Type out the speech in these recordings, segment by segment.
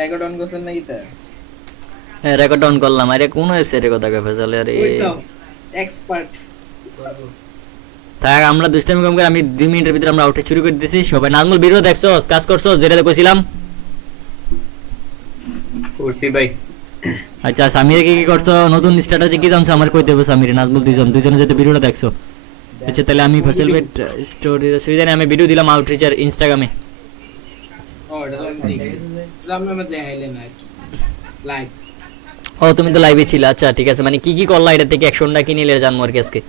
Record on করছেন নাকি তা? হ্যাঁ রেকর্ড অন করলাম। আরে কোন ওয়েবসাইটের কথা কই ফেসাল আরে এক্সপার্ট। তাই আমরা দুষ্টামি কম করে আমি 2 মিনিটের ভিতরে আমরা আউটে শুরু করে দিতেছি। সবাই নাজমুল ভিডিও দেখছস, কাজ করছস যেটা কইছিলাম? করছি ভাই। আচ্ছা সামির কি করছো? নতুন স্ট্র্যাটেজি কি জানছো আমার কই দেব? সামির নাজমুল দুইজনে যেতে ভিডিওটা দেখছো। আচ্ছা তাহলে আমি ফসল বেট স্টোরি সুবিধানে আমি ভিডিও দিলাম আউটরিচার ইনস্টাগ্রামে। ও এটা তো আমি দেখি। আমরা মধ্যে দেখাইলে না লাইভ। ও তুমি তো লাইভে ছিলে। আচ্ছা ঠিক আছে, মানে কি কি করলা এটা থেকে অ্যাকশনটা কি নিলে জানবো আর কি আজকে।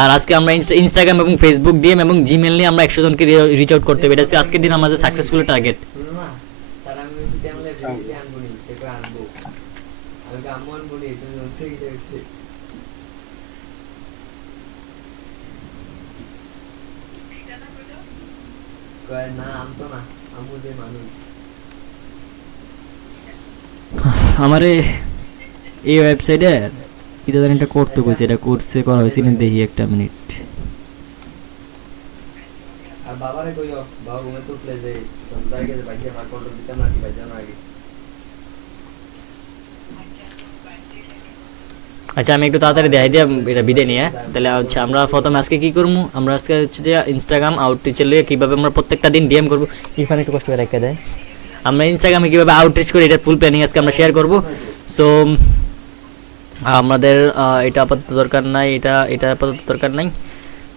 আর আজকে আমরা ইনস্টাগ্রাম এবং ফেসবুক ডিএম এবং জিমেল নিয়ে আমরা 100 জনকে রিচ আউট করতে হবে। এটা হচ্ছে আজকের দিন আমাদের সাকসেসফুল টার্গেট। আমারে এই ওয়েবসাইটে কিটা জানি এটা করতে কইছে, এটা কোর্সে করা হয়েছে না, দেখি একটা মিনিট। আর বাবারে কইও, বাবা ঘুমে তো উঠলে যে সন্ধ্যায় গেছে বাইকে আমার কন্ট্রোল দিতাম না কি বাইজানো আগে। আচ্ছা আমি একটু তাড়াতাড়ি দেখাই দিয়ে এটা বিদায় নিয়ে। তাহলে আচ্ছা আমরা প্রথমে আজকে কি করবো, আমরা আজকে হচ্ছে যে ইনস্টাগ্রাম আউটরিচ লিয়ে কীভাবে আমরা প্রত্যেকটা দিন ডিএম করবো। ইরফান একটু কষ্ট করে রেখে দেয়। আমরা ইনস্টাগ্রামে কীভাবে আউটরিচ করি এটা ফুল প্ল্যানিং আজকে আমরা শেয়ার করবো। সো আমাদের এটা আপাতত দরকার নাই, এটা আপাতত দরকার নাই।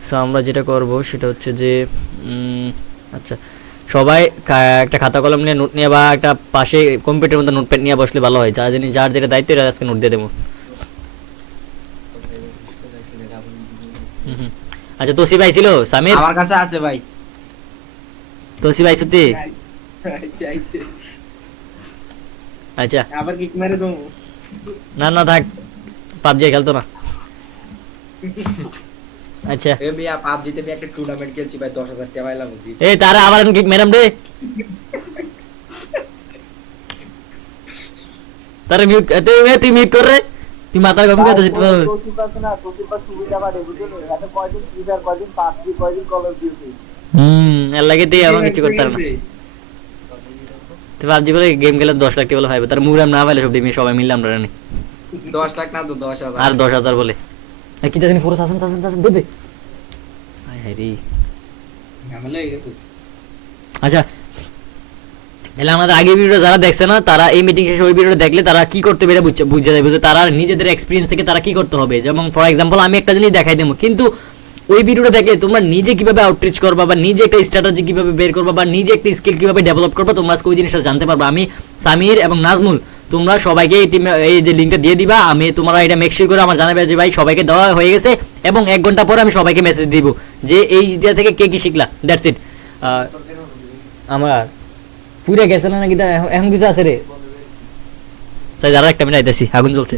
সো আমরা যেটা করব সেটা হচ্ছে যে আচ্ছা সবাই একটা খাতা কলম নিয়ে নোট নিয়ে বা একটা পাশে কম্পিউটারের মধ্যে নোটপ্যাড নিয়ে বসলে ভালো হয়। যার যেটা দায়িত্ব এটা আজকে নোট দিয়ে দেবো। আচ্ছা তোসি ভাই ছিল সামির? আমার কাছে আছে ভাই। তোসি ভাই সত্যি? চাইছে আচ্ছা আবার কিক মেরে দম। না না থাক, পাবজি খেলতো না। আচ্ছা এ মিয়া পাবজিতে আমি একটা টুর্নামেন্ট খেলছি ভাই, 10,000 টাকা পাইলাম বুঝি। এই তারা আবার কিক মেরাম রে। তারে মিউট তুই মিউট কর রে, তুই মাথা গরম করে দিছিস। তোর কাছে না, তোর কাছে সুবিধা বাড়ে বুঝলি, এত কয়দিন ফ্রিজার, কয়দিন পাবজি, কয়দিন কল অফ ডিউটি। এর লাগে তুই আমার কিছু করতে পারবে না। তুই পাবজি বলে গেম খেলে 10 লাখ টাকা বলে পাইবে, তার মুরাম না পাইলে সব দিন সবাই মিললাম রানি 10 লাখ না তো 10,000। আর 10,000 বলে কি জানি ফোরস আসেন দুধ দে। হাই হাই রে ঝামেলা হয়ে গেছে। আচ্ছা তাহলে আমাদের আগের ভিডিও যারা দেখছে না তারা এই মিটিং শেষে ওই ভিডিওটা দেখলে তারা কি করতে পারে বুঝে যাবে, তারা নিজেদের এক্সপিরিয়েন্স থেকে তারা কি করতে হবে। যেমন ফর এক্সাম্পল আমি একটা জিনিস দেখাই দেবো, কিন্তু ওই ভিডিওটা দেখে তোমরা নিজে কিভাবে আউটরিচ করবা বা নিজে একটা স্ট্র্যাটেজি কিভাবে বের করবা বা নিজে একটা স্কিল কিভাবে ডেভেলপ করবা তোমরা আজকে ওই জিনিসটা জানতে পারবা। আমি সামির এবং নাজমুল তোমরা সবাইকে এই যে লিঙ্কটা দিয়ে দিবা, আমি তোমরা এটা মেক শিওর করে আমার জানাবে যে ভাই সবাইকে দেওয়া হয়ে গেছে, এবং 1 ঘন্টা পরে আমি সবাইকে মেসেজ দিব যে এইটা থেকে কে কি শিখলা। That's it. আমার পুরে গেছে না নাকি এখন কিছু আছে রে? স্যার যারা একটা মিনিট আইতেছি, আগুন জ্বলছে।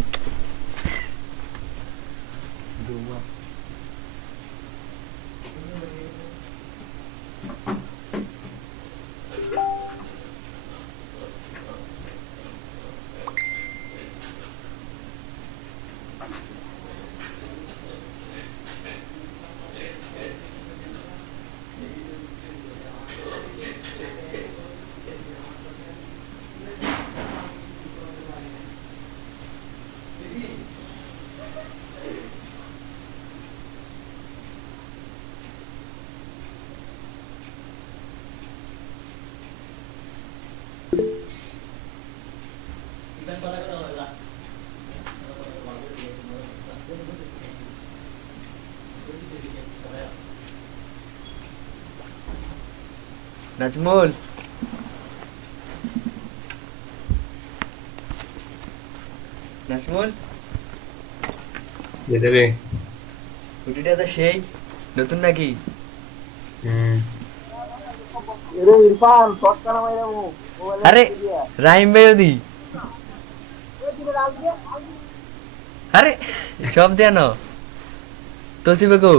নাজমুল নাজমুল যেতে রে। হুডিটা তো সেই নতুন নাকি? এরে ইরফান শর্টকা নামাই দেবো মোবাইলে। আরে রাহিম ভাই ওদি, আরে সব দেন তোসি বেকো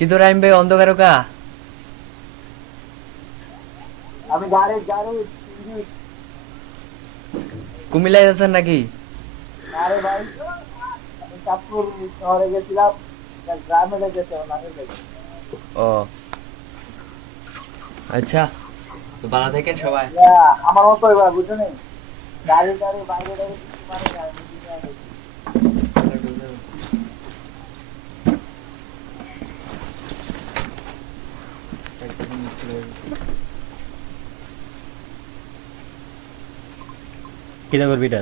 কি তো রাহিম ভাই অন্ধকার কা আমি গাড়ি কুমিল্লায় যাচ্ছেন নাকি? আরে ভাই আমি চাঁদপুর শহরে গেছিলাম, গ্রামে গেছে নাকি। ও আচ্ছা, তো ভালো থাকেন সবাই। আমার মতো এবার বুঝছো নি গাড়ি গাড়ি বাইরে গাড়ি কিছু মানে না বুঝিনি আমি। কিটা করবি এটা?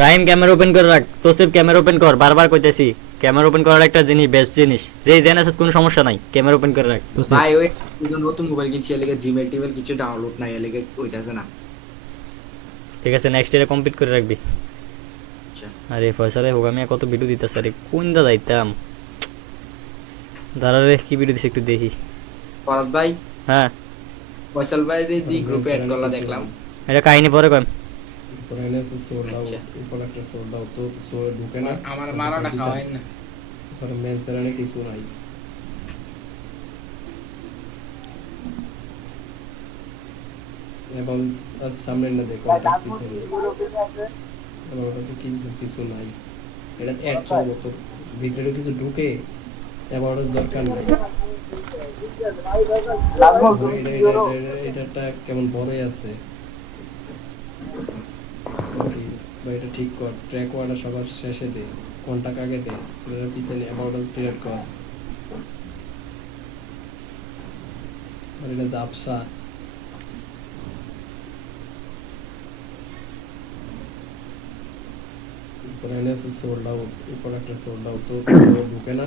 রাহিম ক্যামেরা ওপেন করে রাখ, তোসিফ ক্যামেরা ওপেন কর, বারবার কইতেছি ক্যামেরা ওপেন করার একটা জিনিস, বেস্ট জিনিস, যে জেনারেশন কোনো সমস্যা নাই, ক্যামেরা ওপেন করে রাখ তোসিফ। ভাই ওই নতুন মোবাইল কিনছি এর লিগে জিমেল টিমেল কিছু ডাউনলোড নাই এর লিগে ওইটা আছে না। ঠিক আছে, নেক্সট ইয়ারে কমপ্লিট করে রাখবি। আচ্ছা আরে ফয়সালে হোক, আমি আর কত ভিডিও দিতেছি, আরে কোন দা যাইতাম, দাঁড়া রে, কি ভিডিও দিছে একটু দেখি। ফরাদ ভাই হ্যাঁ, ফয়সাল ভাই দি গ্রুপে অ্যাড করলা দেখলাম। এটা কাহিনী পরে কম। পরে এনেছে সোল্ড আউট, আচ্ছা। এরপর একটা সোল্ড আউট তো ঢুকে না, আমার মারাটা খাওয়াই না। পরে মেন সেরানে কিছু নাই। এবং আর সামনে না দেখো ভাই এটা গান পিছনে, ইউরোপিয়ান আছে আমার কাছে কিছু নাই। এটা অ্যাড চলবে তো ভিতরে কিছু ঢুকে, এবার ওর দরকার নাই। লাভল এটা কেমন বড়ই আছে। ওকে ভাই, এটা ঠিক কর, ট্র্যাক ওয়ার্ডটা সবার শেষে দে, কোনটা কাকে দে, এর পিছনে অ্যাবাউট আস ডিলিট কর। আর এটা জাপসা, এরপরে এনেছে সোল্ড আউট, এরপর একটা সোল্ড আউট তো ঢুকে না।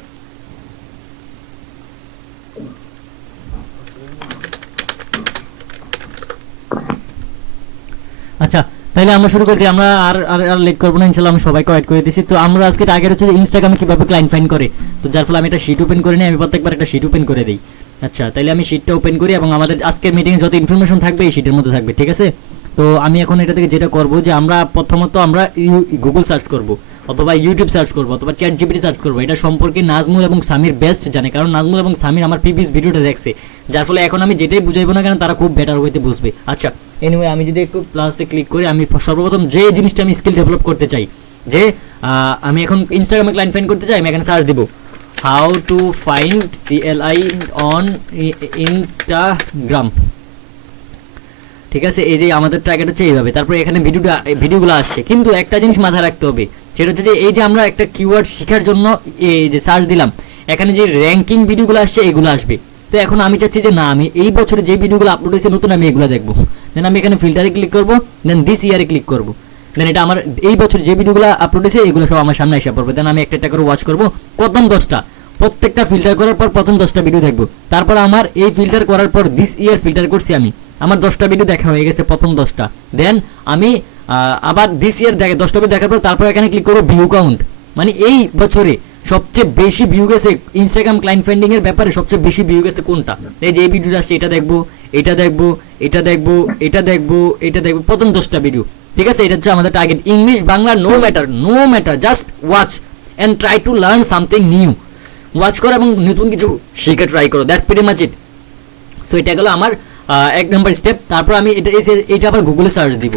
আচ্ছা তাহলে আমরা শুরু করি, আমরা আর আর আর লেট করবো না, ইনশাল্লাহ আমি সবাইকে অ্যাড করে দিছি। তো আমরা আজকে টার্গেট হচ্ছে যে ইনস্টাগ্রামে কিভাবে ক্লায়েন্ট ফাইন্ড করে, তো যার ফলে আমি একটা শিট ওপেন করে নিই, আমি প্রত্যেকবার একটা শিট ওপেন করে দিই। আচ্ছা তাহলে আমি শিটটা ওপেন করি এবং আমাদের আজকের মিটিংয়ে যত ইনফরমেশন থাকবে এই শিটের মধ্যে থাকবে, ঠিক আছে। তো আমি এখন এটা থেকে যেটা করব যে আমরা প্রথমত আমরা গুগল সার্চ করব, অথবা ইউটিউব সার্চ করব, অথবা চ্যাট জিপিটি সার্চ করব। এটা সম্পর্কে নাজমুল এবং সামির বেস্ট জানে, কারণ নাজমুল এবং সামির আমার প্রিভিয়াস ভিডিওটা দেখছে, যার ফলে এখন আমি যেটাই বুঝাইবো না কেন তারা খুব বেটার ওয়েতে বুঝবে। আচ্ছা এনিওয়ে, আমি যদি একটু প্লাসে ক্লিক করি, আমি সর্বপ্রথম যে জিনিসটা আমি স্কিল ডেভেলপ করতে চাই, যে আমি এখন ইনস্টাগ্রামে ক্লায়েন্ট ফাইন্ড করতে চাই, আমি এখানে সার্চ দিব how to find CLI on Instagram, ঠিক আছে। এই যে আমাদের টার্গেট হচ্ছে এইভাবে, তারপরে এখানে ভিডিওগুলো আসছে, কিন্তু একটা জিনিস মাথায় রাখতে হবে, সেটা হচ্ছে যে এই যে আমরা একটা কিওয়ার্ড শেখার জন্য এই যে সার্চ দিলাম, এখানে যে র্যাঙ্কিং ভিডিওগুলো আসছে এগুলো আসবে। তো এখন আমি চাচ্ছি যে না, আমি এই বছরে যে ভিডিওগুলো আপলোড হয়েছে নতুন, আমি এগুলো দেখবো। দেন আমি এখানে ফিল্টারে ক্লিক করবো, দেন দিস ইয়ারে ক্লিক করবো, দেন এটা আমার এই বছর যে ভিডিওগুলো আপলোড হয়েছে এগুলো সব আমার সামনে এসে পড়বে। দেন আমি একটা করে ওয়াচ করবো, প্রথম 10টা, প্রত্যেকটা ফিল্টার করার পর প্রথম 10টা ভিডিও দেখবো। তারপর আমার এই ফিল্টার করার পর দিস ইয়ার ফিল্টার করছি আমি, আমার 10টা ভিডিও দেখা হয়ে গেছে প্রথম 10টা। দেন আমি আবার দিস ইয়ার 10টা ভিডিও দেখার পর তারপর এখানে ক্লিক করবো ভিউ কাউন্ট, মানে এই বছরে সবচেয়ে বেশি ভিউ গেছে ইনস্টাগ্রাম ক্লায়েন্ট ফাইন্ডিং এর ব্যাপারে, সবচেয়ে বেশি ভিউ গেছে কোনটা, এই যে এই ভিডিওটা আসছে এটা দেখবো, এটা দেখবো, এটা দেখবো, এটা দেখবো, এটা দেখবো, প্রথম 10টা ভিডিও, ঠিক আছে। এটা হচ্ছে আমাদের target. English Bangla no matter, just watch and try to learn something new. Watch করো এবং নতুন কিছু শিখে ট্রাই করো, that's pretty much it. So এটা গেলো আমার 1 নম্বর স্টেপ। তারপর আমি এটা আবার গুগলে সার্চ দিব,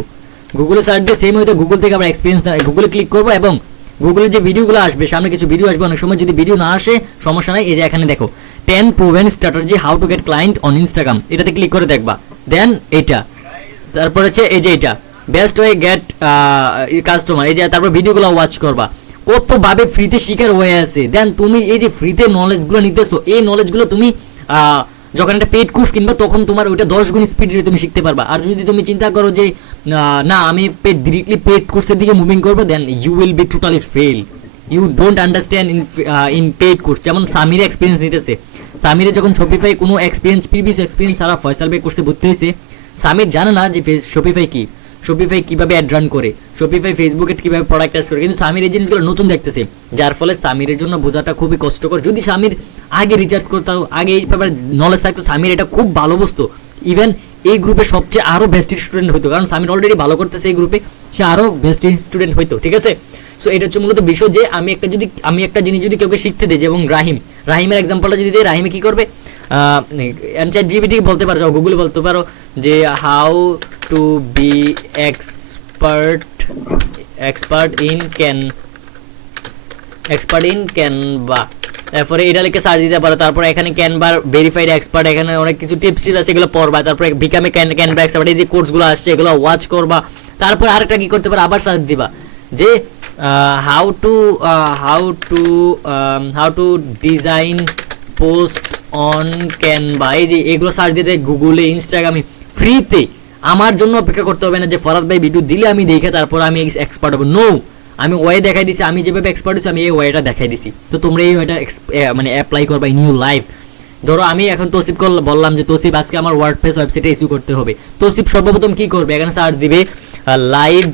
গুগলে সার্চ দিয়ে সেম হয়তো গুগল থেকে আবার এক্সপিরিয়েন্স গুগলে ক্লিক করবো, এবং গুগলে যে ভিডিওগুলো আসবে, সামনে কিছু ভিডিও আসবে, অনেক সময় যদি ভিডিও না আসে সমস্যা নাই, এই যে এখানে দেখো 10 proven strategy how to get client on Instagram, এটাতে ক্লিক করে দেখবা। দেন এটা, তারপর হচ্ছে এই যে এটা বেস্ট ওয়ে গেট কাস্টমার, এই যে তারপর ভিডিওগুলো ওয়াচ করবা, কতভাবে ফ্রিতে শিখার হয়ে আছে। দেন তুমি এই যে ফ্রিতে নলেজগুলো নিতেছো, এই নলেজগুলো তুমি যখন একটা পেড কোর্স কিনবা তখন তোমার ওইটা 10 গুণ স্পিডে তুমি শিখতে পারবা। আর যদি তুমি চিন্তা করো যে না আমি ডিরেক্টলি পেড কোর্সের দিকে মুভিং করবো, then you will be totally fail, you don't understand in paid course. যেমন সামিরে এক্সপিরিয়েন্স নিতেছে, সামিরে যখন শপিফাই কোনো প্রিভিয়াস এক্সপিরিয়েন্স সারা ফয়সাল ভাই কোর্সে ভর্তি হয়েছে, সামির জানে না যে শপিফাই কি, শপিফাই কীভাবে অ্যাড রান করে, শপিফাই ফেসবুকে কীভাবে প্রোডাক্ট টেস্ট করে, কিন্তু সামির এই জিনিসগুলো নতুন দেখতেছে, যার ফলে সামিরের জন্য বোঝাটা খুবই কষ্টকর। যদি সামির আগে রিচার্জ করতে, আগে এই ব্যাপারে নলেজ থাকতো, সামির এটা খুব ভালো বুঝতো, ইভেন এই গ্রুপে সবচেয়ে আরও বেস্ট স্টুডেন্ট হইতো, কারণ সামির অলরেডি ভালো করতেছে এই গ্রুপে, সে আরও বেস্ট স্টুডেন্ট হইতো, ঠিক আছে। সো এটা হচ্ছে মূলত বিষয় যে আমি একটা জিনিস যদি কাউকে শিখতে দিই, যেমন রাহিমের এক্সাম্পলটা যদি দিই, রাহিমে কী করবে, চ্যাট জিপিটি বলতে পারো, গুগলে বলতে পারো যে how to B expert in expert in Canva, তারপরে এটা লিখে সার্চ দিতে পারো। তারপর এখানে ক্যানভার ভেরিফাইড এক্সপার্ট, এখানে অনেক কিছু টিপস আছে, এগুলো পড়বা। তারপরে বিকামে ক্যানভা এক্সপার্ট, এই যে কোর্সগুলো আসছে এগুলো ওয়াচ করবা। তারপর আরেকটা কি করতে পারো, আবার সার্চ দিবা যে how to design post on Canva. এই যে এগুলো সার্চ দিতে গুগলে, ইনস্টাগ্রামে ফ্রিতে, আমার জন্য অপেক্ষা করতে হবে না যে ফরাদ ভাই ভিডিও দিলে আমি দেখে তারপর আমি এক্সপার্ট হবো। নো, আমি ওয়ে দেখাই দিছি, আমি যেভাবে এক্সপার্ট হচ্ছি আমি এই ওয়েটা দেখাই দিছি। তো তোমরা এই ওয়েটা মানে অ্যাপ্লাই করবা ইন ইউর লাইফ। ধরো আমি এখন তৌসিফ বললাম যে তৌসিফ আজকে আমার ওয়ার্ডপ্রেস ওয়েবসাইটে ইস্যু করতে হবে। তৌসিফ সর্বপ্রথম কি করবে, এখানে সার্চ দিবে লাইভ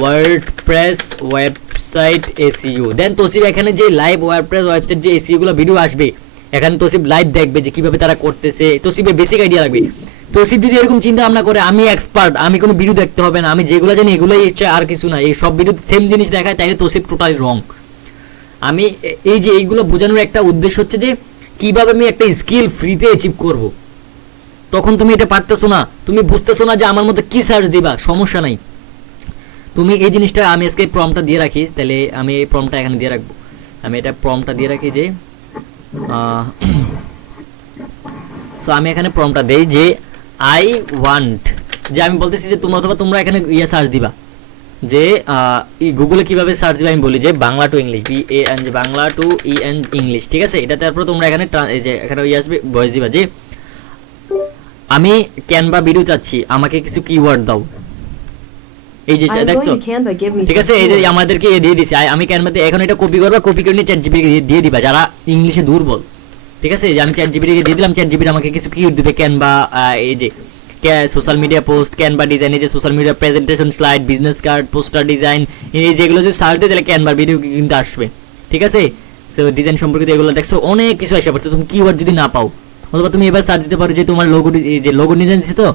ওয়ার্ডপ্রেস ওয়েবসাইট এসইউ। দেন তৌসিফ এখানে যে লাইভ ওয়ার্ডপ্রেস ওয়েবসাইট যে এসইউ গুলো ভিডিও আসবে, এখানে তৌসিফ লাইভ দেখবে যে কিভাবে তারা করতেছে। তৌসিফের বেসিক আইডিয়া লাগবে। তৌসিফ যদি এরকম চিন্তা ভাবনা করে আমি এক্সপার্ট, আমি কোনো ভিডিও দেখতে হবে না, আমি যেগুলো জানি এগুলোই ইচ্ছে আর কিছু না, এই সব ভিডিও সেম জিনিস দেখায়, তাইলে তৌসিফ টোটালি রং। আমি এই যে এইগুলো বোঝানোর একটা উদ্দেশ্য হচ্ছে যে কিভাবে আমি একটা স্কিল ফ্রিতে অ্যাচিভ করব। তখন তুমি এটা পারতেছো না, তুমি বুঝতেছো না যে আমার মধ্যে কি সার্চ দিবা, সমস্যা নাই। তুমি এই জিনিসটা, আমি আজকে প্রম্পটটা দিয়ে রাখি, তাহলে আমি এই প্রম্পটটা এখানে দিয়ে রাখবো। আমি এটা প্রম্পটটা দিয়ে রাখি যে সো আমি এখানে প্রম্পটটা দেই যে আই ওয়ান্ট, যে আমি বলতেছি যে তোমরা অথবা তোমরা এখানে ইয়ে সার্চ দিবা যে গুগলে কিভাবে সার্চ দিবা, আমি বলি যে বাংলা টু ইংলিশ, BAN, যে বাংলা টু EN ইংলিশ, ঠিক আছে। এটা তারপর তোমরা এখানে এই যে এখানে ইয়ে আসবে, ভয়েস দিবা যে আমি ক্যানভা ভিডিও চাচ্ছি, আমাকে কিছু কিওয়ার্ড দাও। এই যে দেখছো, ঠিক আছে, এই যে আমাদেরকে দিয়ে দিছে। আমি ক্যানভাতে এখন এটা কপি করবা, কপি করে নিয়ে ChatGPT দিয়ে দিবা যারা ইংলিশে দুর্বল, ঠিক আছে। যে আমি ChatGPT কে দিয়ে দিলাম, ChatGPT আমাকে কিছু কিওয়ার্ড দিবে, ক্যানভা, এই যে social media post, Canva design, এই যে social media presentation slide, business card, poster design, এই যেগুলো যদি সার্চ দিই তাহলে ক্যানভার ভিডিও কিন্তু আসবে, ঠিক আছে। সো ডিজাইন সম্পর্কিত এগুলো দেখছো অনেক কিছু আসে পড়ছে। তুমি কিওয়ার্ড যদি না পাও, অথবা তুমি এবার সার্চ দিতে পারো যে তোমার লোগো, এই যে লোগো ডিজাইন দিচ্ছে তো,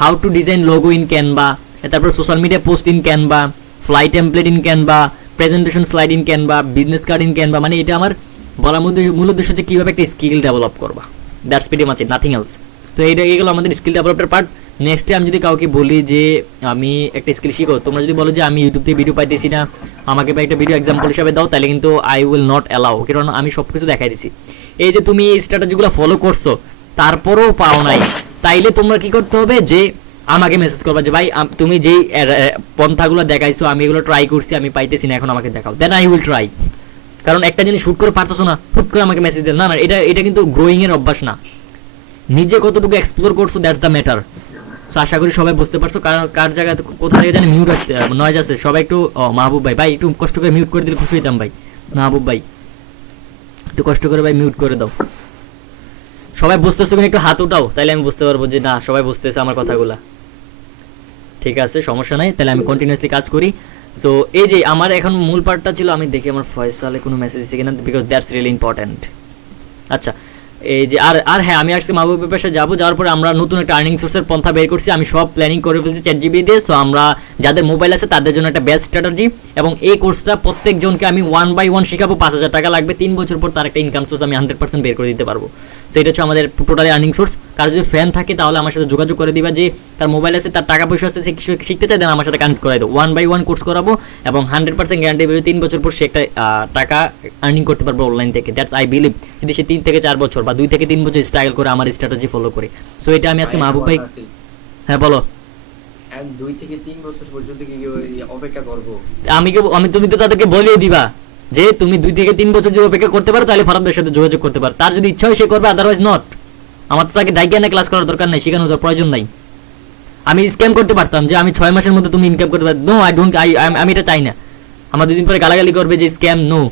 how to design logo in Canva, তারপর social media post in Canva, fly template in Canva, presentation slide in Canva, business card in Canva. মানে এটা আমার বলার মধ্যে মূল উদ্দেশ্য হচ্ছে কীভাবে একটা স্কিল ডেভেলপ করবা, that's pretty much it, nothing else. তো এইগুলো আমাদের স্কিল ডেভেলপের পার্ট। নেক্সটে আমি যদি কাউকে বলি যে আমি একটা স্কিল শিখো, তোমরা যদি বলো যে আমি ইউটিউব থেকে ভিডিও পাইতেছি না, আমাকে একটা ভিডিও এক্সাম্পল হিসাবে দাও, তাহলে কিন্তু আই উইল নট অ্যালাউ, কারণ আমি সব কিছু দেখাই দিচ্ছি। এই যে তুমি এই স্ট্র্যাটেজিগুলো ফলো করছো তারপরেও পাও নাই, তাইলে তোমরা কি করতে হবে যে আমাকে মেসেজ করবা যে ভাই তুমি যেই পন্থাগুলো দেখাইছো আমি এগুলো ট্রাই করছি, আমি পাইতেছি না, এখন আমাকে দেখাও, দেন আই উইল ট্রাই। কারণ একটা জিনিস শুট করে পারতেছো না, হুট করে আমাকে মেসেজ দিল না, না, এটা কিন্তু গ্রোয়িং এর অভ্যাস না। নিজে কতটুকু এক্সপ্লোর করছো, দ্যাটস দ্য ম্যাটার। সো আশা করি সবাই বুঝতে পারছো। কারণ কার জায়গায় কোথা থেকে জানি মিউট আসতে, নয়েজ আসছে, সবাই একটু মাহবুব ভাই একটু কষ্ট করে মিউট করে দিলে খুশি হইতাম ভাই। মাহবুব ভাই একটু কষ্ট করে ভাই মিউট করে দাও। সবাই বুঝতেছো কিনা একটু হাত উঠাও, তাইলে আমি বুঝতে পারবো যে না সবাই বুঝতেছে আমার কথাগুলা। ঠিক আছে, সমস্যা নাই, তাহলে আমি কন্টিনিউয়াসলি কাজ করি। সো এই যে আমার এখন মূল পার্টটা ছিল, আমি দেখি আমার ফয়সালে কোনো মেসেজ দিচ্ছে কিনা, বিকজ দ্যাটস রিয়েলি ইম্পর্টেন্ট। আচ্ছা, এই যে আর হ্যাঁ, আমি আজকে মাহবুবের পাশে যাবো, যাওয়ার পরে আমরা নতুন একটা আর্নিং সোর্সের পন্থা বের করছি, আমি সব প্ল্যানিং করে ফেলছি ChatGPT দিয়ে। সো আমরা যাদের মোবাইল আছে তাদের জন্য একটা বেস্ট স্ট্র্যাটেজি, এবং এই কোর্সটা প্রত্যেকজনকে আমি 1 by 1 শেখাবো, 5,000 টাকা লাগবে, 3 বছর পর তার একটা ইনকাম সোর্স আমি 100% বের করে দিতে পারবো। সো এটা হচ্ছে আমাদের টোটালি আর্নিং সোর্স। কার যদি ফ্যান থাকে তাহলে আমার সাথে যোগাযোগ করে দিবা, যে তার মোবাইল আছে, তার টাকা পয়সা আছে, সে কিছু শিখতে চায়, দেন আমার সাথে কানেক্ট করে দেবো। 1 by 1 কোর্স করাবো এবং 100% গ্যারান্টি দেবো 3 বছর পর সে একটা টাকা আর্নিং করতে পারবে অনলাইন থেকে। দ্যাটস আই বিলিভ, যদি সে 3 থেকে 4 বছর বা 2 থেকে 3 বছর স্ট্রাগল করে আমার স্ট্র্যাটেজি ফলো করে। সো এটা আমি আজকে মাহবুব ভাই, হ্যাঁ বলো। 2 থেকে 3 বছর পর্যন্ত কি অপেক্ষা করব? তুমি তো তাদেরকে বলিয়ে দিবা যে তুমি 2 থেকে 3 বছর যদি অপেক্ষা করতে পারো তাহলে ফরাদের সাথে যোগাযোগ করতে পারো, তার যদি ইচ্ছা হয় সে করবে, আদারওয়াইজ নট। আমার তো তাকে ডাইগানে ক্লাস করার দরকার নাই, শেখানোর প্রয়োজন নাই। আমি স্ক্যাম করতে পারতাম যে আমি 6 মাসের মধ্যে তুমি ইনকাম করতে পারো, নো আই ডোন্ট, আমি এটা চাই না। আমার 2 দিন পরে গালাগালি করবে যে স্ক্যাম, নো।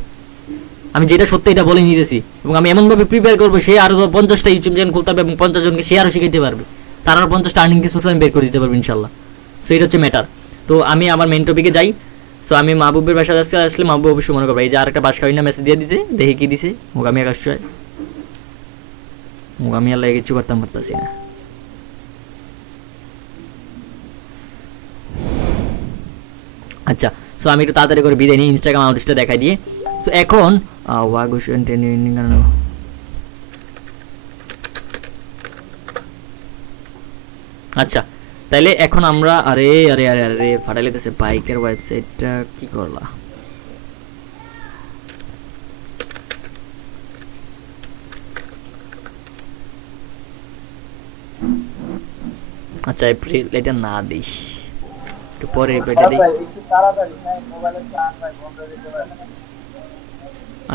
আমি যেটা সত্যি এটা বলে নিয়েছি, এবং আমি এমনভাবে প্রিপেয়ার করবো সে আরও 50টা ইউটিউব চ্যানেল খুলতে হবে এবং 50 জনকে সে আরও শিখাইতে পারবে, তার আরও 50টা আর্নিং সোর্স আমি বের করে দিতে পারবো ইনশাল্লাহ। সো এটা হচ্ছে ম্যাটার। তো আমি আমার মেন টপিকে যাই। সো আমি মাহবুবের বাসায় আসলে মাহবুব অবশ্যই মনে করবো, এই যে আর একটা বাস খাওয়ি না মেসেজ দিয়ে দিছে, দেখি কি দিছে। মোগামি আকাশ, মোগামি আল্লাহ কিছু করতাম পারতাছি না। আচ্ছা, সো আমি একটু তাড়াতাড়ি করে বিদায় নিই, ইনস্টাগ্রাম আউটরিচটা দেখাই দিয়ে। সো এখন আচ্ছা, তাইলে এখন আমরা আরে আরে আরে আরে ফাটাই লেতেছে বাইকের ওয়েবসাইটটা কি করলা। আচ্ছা এপ্রিল এটা না দিস, একটু পরে এটা ফারাদ দিই। ভাই একটু তাড়াতাড়ি, হ্যাঁ মোবাইলের চার্জ ভাই বন্ধ হয়ে যেতে পারে।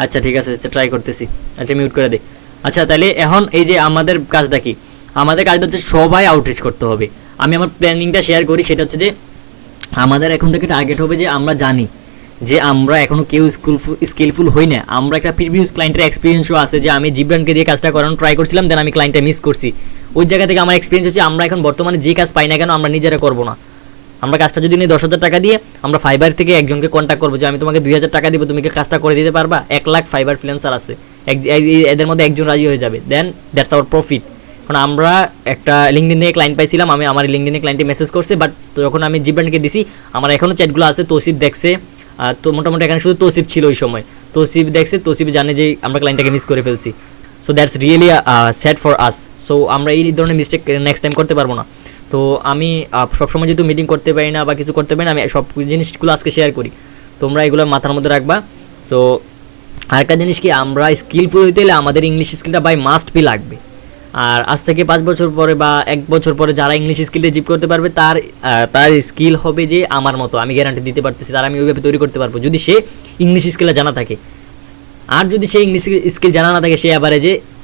আচ্ছা ঠিক আছে, আচ্ছা ট্রাই করতেছি। আচ্ছা মিউট করে দে। আচ্ছা তাহলে এখন এই যে আমাদের কাজটা কি, আমাদের কাজটা হচ্ছে সবাই আউটরিচ করতে হবে। আমি আমার প্ল্যানিংটা শেয়ার করি, সেটা হচ্ছে যে আমাদের এখন থেকে টার্গেট হবে যে আমরা জানি যে আমরা এখনও কেউ স্কিলফুল হই না। আমরা একটা প্রিভিয়াস ক্লায়েন্টের এক্সপিরিয়েন্সও আছে যে আমি জিব্রানকে দিয়ে কাজটা করানো ট্রাই করছিলাম, দেন আমি ক্লায়েন্টটা মিস করছি। ওই জায়গা থেকে আমার এক্সপিরিয়েন্স হচ্ছে আমরা এখন বর্তমানে যে কাজ পাই না কেন আমরা নিজেরা করবো না। আমরা কাজটা যদি নিই 10,000 টাকা দিয়ে, আমরা ফাইবার থেকে একজনকে কন্ট্যাক্ট করবো যে আমি তোমাকে 2,000 টাকা দিব, তুমি কি কাজটা করে দিতে পারবা। 1 লাখ ফাইবার ফ্রিল্যান্সার আছে, এদের মধ্যে একজন রাজি হয়ে যাবে, দেন দ্যাটস আওয়ার প্রফিট। কারণ আমরা একটা লিঙ্কডিন থেকে ক্লায়েন্ট পাইছিলাম, আমি আমার লিঙ্কডিনে ক্লায়েন্টে মেসেজ করছে, বাট যখন আমি জিব্রানকে দিছি আমার এখনও চ্যাটগুলো আছে, তৌসিফ দেখছে। তো মোটামুটি এখানে শুধু তৌসিফ ছিল ওই সময়, তৌসিফ দেখছে, তৌসিফ জানে যে আমরা ক্লায়েন্টটাকে মিস করে ফেলছি। So that's really sad for us. So আমরা এই ধরনের মিস্টেক নেক্সট টাইম করতে পারবো না। তো আমি সবসময় যেহেতু মিটিং করতে পারি না বা কিছু করতে পারি না, আমি সব জিনিসগুলো আজকে শেয়ার করি, তোমরা এগুলো মাথার মধ্যে রাখবা। সো আরেকটা জিনিস কি, আমরা স্কিলফুল হইতে হলে আমাদের ইংলিশ স্কিলটা বাই মাস্ট বি লাগবে। আর আজ থেকে 5 বছর পরে বা 1 বছর পরে যারা ইংলিশ স্কিলটা জিপ করতে পারবে তার স্কিল হবে যে আমার মতো, আমি গ্যারান্টি দিতে পারতেছি, তার আমি ওইভাবে তৈরি করতে পারবো যদি সে ইংলিশ স্কিলটা জানা থাকে। আর যদি সে ইংলিশ স্কিল জানা না থাকে, সে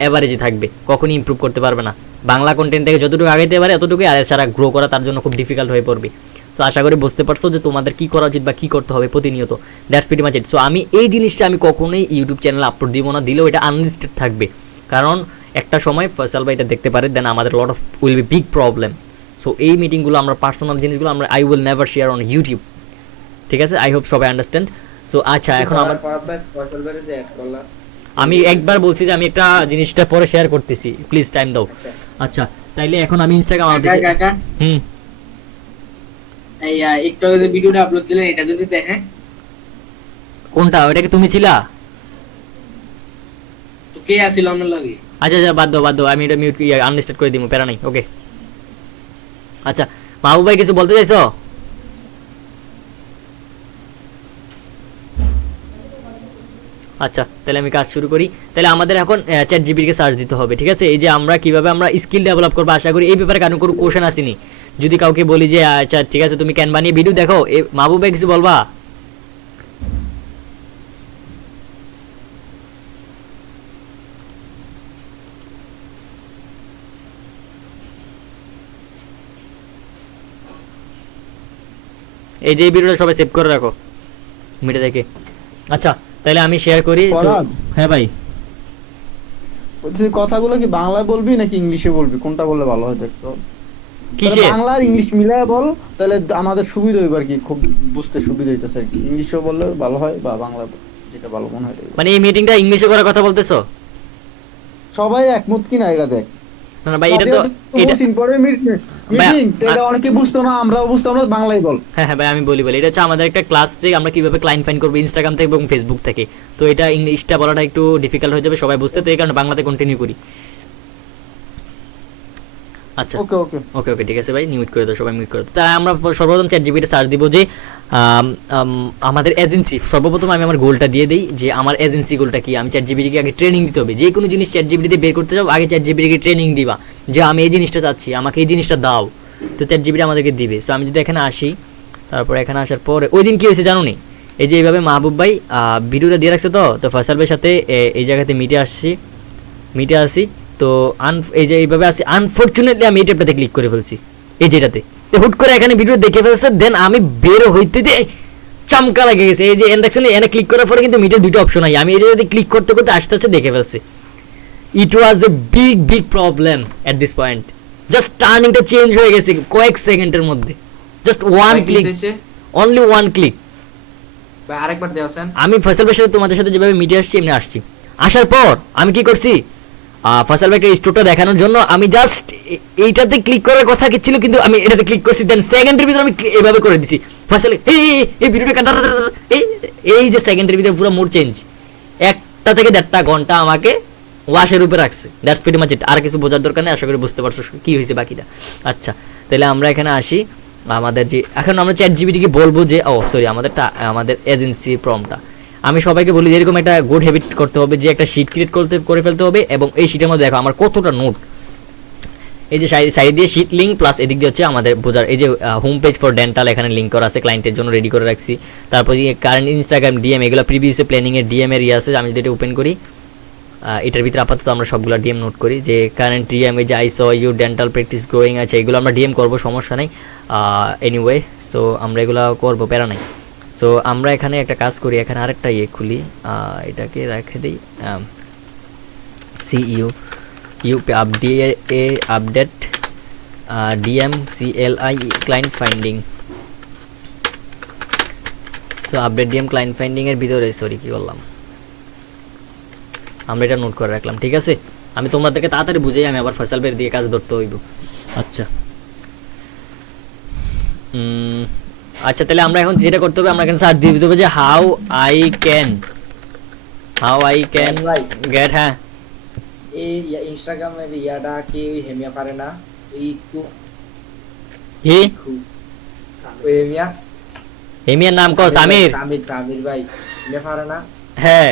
অ্যাভারেজে থাকবে, কখনই ইমপ্রুভ করতে পারবে না। বাংলা কন্টেন্ট থেকে যতটুকু আগাইতে পারে এতটুকুই, আর এছাড়া গ্রো করা তার জন্য খুব ডিফিকাল্ট হয়ে পড়বে। সো আশা করি বুঝতে পারছো যে তোমাদের কী করা উচিত বা কী করতে হবে প্রতিনিয়ত। That's pretty much it. So আমি এই জিনিসটা আমি কখনোই ইউটিউব চ্যানেলে আপলোড দিব না, দিলেও এটা আনলিস্টেড থাকবে, কারণ একটা সময় ফয়সাল ভাই এটা দেখতে পারে, দেন আমাদের lot of will be big problem. So এই মিটিংগুলো আমরা পার্সোনাল জিনিসগুলো আমরা I will never share on YouTube, ঠিক আছে? আই হোপ সবাই আন্ডারস্ট্যান্ড। সো আচ্ছা এখন আমার ফারাদ ভাই ফয়সাল ভাইরে যে অ্যাড করলা, আমি একবার বলছি যে আমি একটা জিনিসটা পরে শেয়ার করতেছি, প্লিজ টাইম দাও। আচ্ছা তাইলে এখন আমি ইনস্টাগ্রাম কাকা এই একটু আগে যে ভিডিওটা আপলোড দিলেন এটা যদি দেখে। কোনটা? ওইটা কি তুমি ছিলা? তো কে আসিল আমার লগে? আচ্ছা আচ্ছা বাদ দাও, আমি এটা মিউট আনলিস্টেড করে দিব, প্যারা নাই। ওকে আচ্ছা মাহবুব ভাই কিছু বলতে চাইছো? আচ্ছা তাহলে আমি কাজ শুরু করি। তাহলে আমাদের এখন চ্যাট জিপিটিকে সার্চ দিতে হবে, ঠিক আছে? এই যে আমরা কিভাবে আমরা স্কিল ডেভেলপ করবো, আশা করি এই ব্যাপারে কারণ কোনো কোশ্চেন আসেনি। যদি কাউকে বলি যে আচ্ছা ঠিক আছে তুমি ক্যান বানিয়ে ভিডিও দেখো, মাহবুব ভাই কিছু বলবা? এই যে এই ভিডিওটা সবাই সেভ করে রাখো মিটে দেখে। আচ্ছা তাহলে আমি শেয়ার করি। হ্যাঁ ভাই বলছি কথাগুলো কি বাংলায় বলবি নাকি ইংলিশে বলবি, কোনটা বললে ভালো হয় দেখতো? কিসে? বাংলা আর ইংলিশ মিলায় বল, তাহলে আমাদের সুবিধা হইবে আর কি, খুব বুঝতে সুবিধা হইতেছে আর কি। ইংলিশে বললে ভালো হয় বা বাংলা যেটা ভালো মনে হয়। মানে এই মিটিংটা ইংলিশে করার কথা বলতেছো? সবাই একমত কি না এটা দেখ। না না ভাই এটা তো এটা মিটিং তেরা অনেকে বুঝতো না, আমরাও বুঝতাম না, বাংলায় বল। হ্যাঁ ভাই আমি বলি এটা হচ্ছে আমাদের একটা ক্লাস যে আমরা কিভাবে ক্লায়েন্ট ফাইন্ড করবো ইনস্টাগ্রাম থেকে এবং ফেসবুক থেকে। তো এটা ইংলিশটা বলাটা একটু ডিফিকাল্ট হয়ে যাবে সবাই বুঝতে, তো এই কারণে বাংলাতে কন্টিনিউ করি। আচ্ছা ওকে ওকে ওকে ওকে ঠিক আছে ভাই, মিউট করে দাও, সবাই মিউট করে দাও। তাই আমরা সর্বপ্রথম চ্যাট জিপিটি সার্চ দিব যে আমাদের এজেন্সি। সর্বপ্রথম আমি আমার গোলটা দিয়ে দিই যে আমার এজেন্সি গোলটা কি। আমি চ্যাট জিপিটিকে আগে ট্রেনিং দিতে হবে, যে কোনো জিনিস চ্যাট জিপিটিতে বের করতে যাও আগে চ্যাট জিপিটিকে ট্রেনিং দিবা যে আমি এই জিনিসটা চাচ্ছি, আমাকে এই জিনিসটা দাও, তো চ্যাট জিপিটি আমাদেরকে দিবে। সো আমি যদি এখানে আসি, তারপর এখানে আসার পরে ওই দিন কী হয়েছে জানো নি, এই যে এইভাবে মাহবুব ভাই ভিডিওটা দিয়ে রাখছে, তো ফয়সাল ভাইয়ের সাথে এই জায়গাতে মিটে আসি, তো এই যে এইভাবে আসি। আনফর্চুনেটলি আমি এই ট্যাবটাতে ক্লিক করে ফেলছি, এই যেটাতে, তো হুট করে এখানে ভিডিও দেখে ফেলছে, দেন আমি বের হইতে চামকা লাগে গেছে। এই যে দেখছেন এখানে ক্লিক করার পরে কিন্তু মিটের দুটো অপশন হয়, আমি এটা যদি ক্লিক করতে করতে আস্তে আস্তে দেখে ফেলছি। It was a big problem at this point. Just টার্নিংটা চেঞ্জ হয়ে গেছে কয়েক সেকেন্ডের মধ্যে, just one click, only one click. ভাই আরেকবার দেওছেন। আমি ফয়সাল ভাইয়ের সাথে তোমাদের সাথে যেভাবে মিটে আসছি এমনি আসছি। আসার পর আমি কি করছি, ফয়সাল ভাইকে স্টোরটা দেখানোর জন্য আমি জাস্ট এইটাতে ক্লিক করার কথা কি ছিল, কিন্তু আমি এটাতে ক্লিক করছি, দেন সেকেন্ডের ভিতরে আমি এভাবে করে দিছি। ফয়সাল এই ভিডিওটা এই যে সেকেন্ডের ভিতরে পুরো মোড চেঞ্জ, 1টা থেকে 1.5 ঘন্টা আমাকে ওয়াশের উপরে রাখছে। That's pretty much it. আর কিছু বোঝার দরকার নেই, আশা করি বুঝতে পারছো কি হয়েছে বাকিটা। আচ্ছা তাহলে আমরা এখানে আসি, আমাদের যে এখন আমরা চ্যাট জিপিটিকে বলবো যে আমাদের এজেন্সি প্রম্পটটা আমি সবাইকে বলি এরকম একটা গুড হ্যাবিট করতে হবে যে একটা শিট ক্রিয়েট করে ফেলতে হবে, এবং এই শিটের মধ্যে দেখো আমার কতটা নোট, এই যে সাইড দিয়ে শীট লিঙ্ক প্লাস এদিক দিয়ে হচ্ছে আমাদের বোঝার এই যে হোম পেজ ফর ডেন্টাল এখানে লিঙ্ক করা আছে, ক্লায়েন্টের জন্য রেডি করে রাখছি। তারপর কারেন্ট ইনস্টাগ্রাম ডিএম এগুলো প্রিভিয়াস প্ল্যানিংয়ের ডিএম এর আছে, আমি যদি এটা ওপেন করি এটার ভিতরে আপাতত আমরা সবগুলো ডিএম নোট করি যে কারেন্ট ডিএম এই যে I saw you dental practice growing আছে, এগুলো আমরা ডিএম করবো, সমস্যা নেই। এনিওয়ে সো আমরা এগুলো করবো, প্যারা নাই। সো আমরা এখানে একটা কাজ করি, এখানে আরেকটা খুলি, এটাকে রেখে দিই CU update DM CLI client finding. So update DM client finding এর ভিতরে সরি কি বললাম, আমরা এটা নোট করে রাখলাম, ঠিক আছে। আমি তোমাদেরকে তাড়াতাড়ি বুঝাই, আমি আবার ফয়সাল ভাইয়ের দিয়ে কাজ ধরতে হইব। আচ্ছা আচ্ছা, তাহলে আমরা এখন যেটা করতে হবে, আমরা এখানে সার্চ দিয়ে দিতে হবে যে হাউ আই ক্যান গেট, হ্যাঁ এই ইনস্টাগ্রামের ইয়াটা কি ওই হেমিয়া পারে না? এই কি ওই হেমিয়া, হেমিয়ার নাম কো? সামির ভাই হেমিয়া পারে না? হ্যাঁ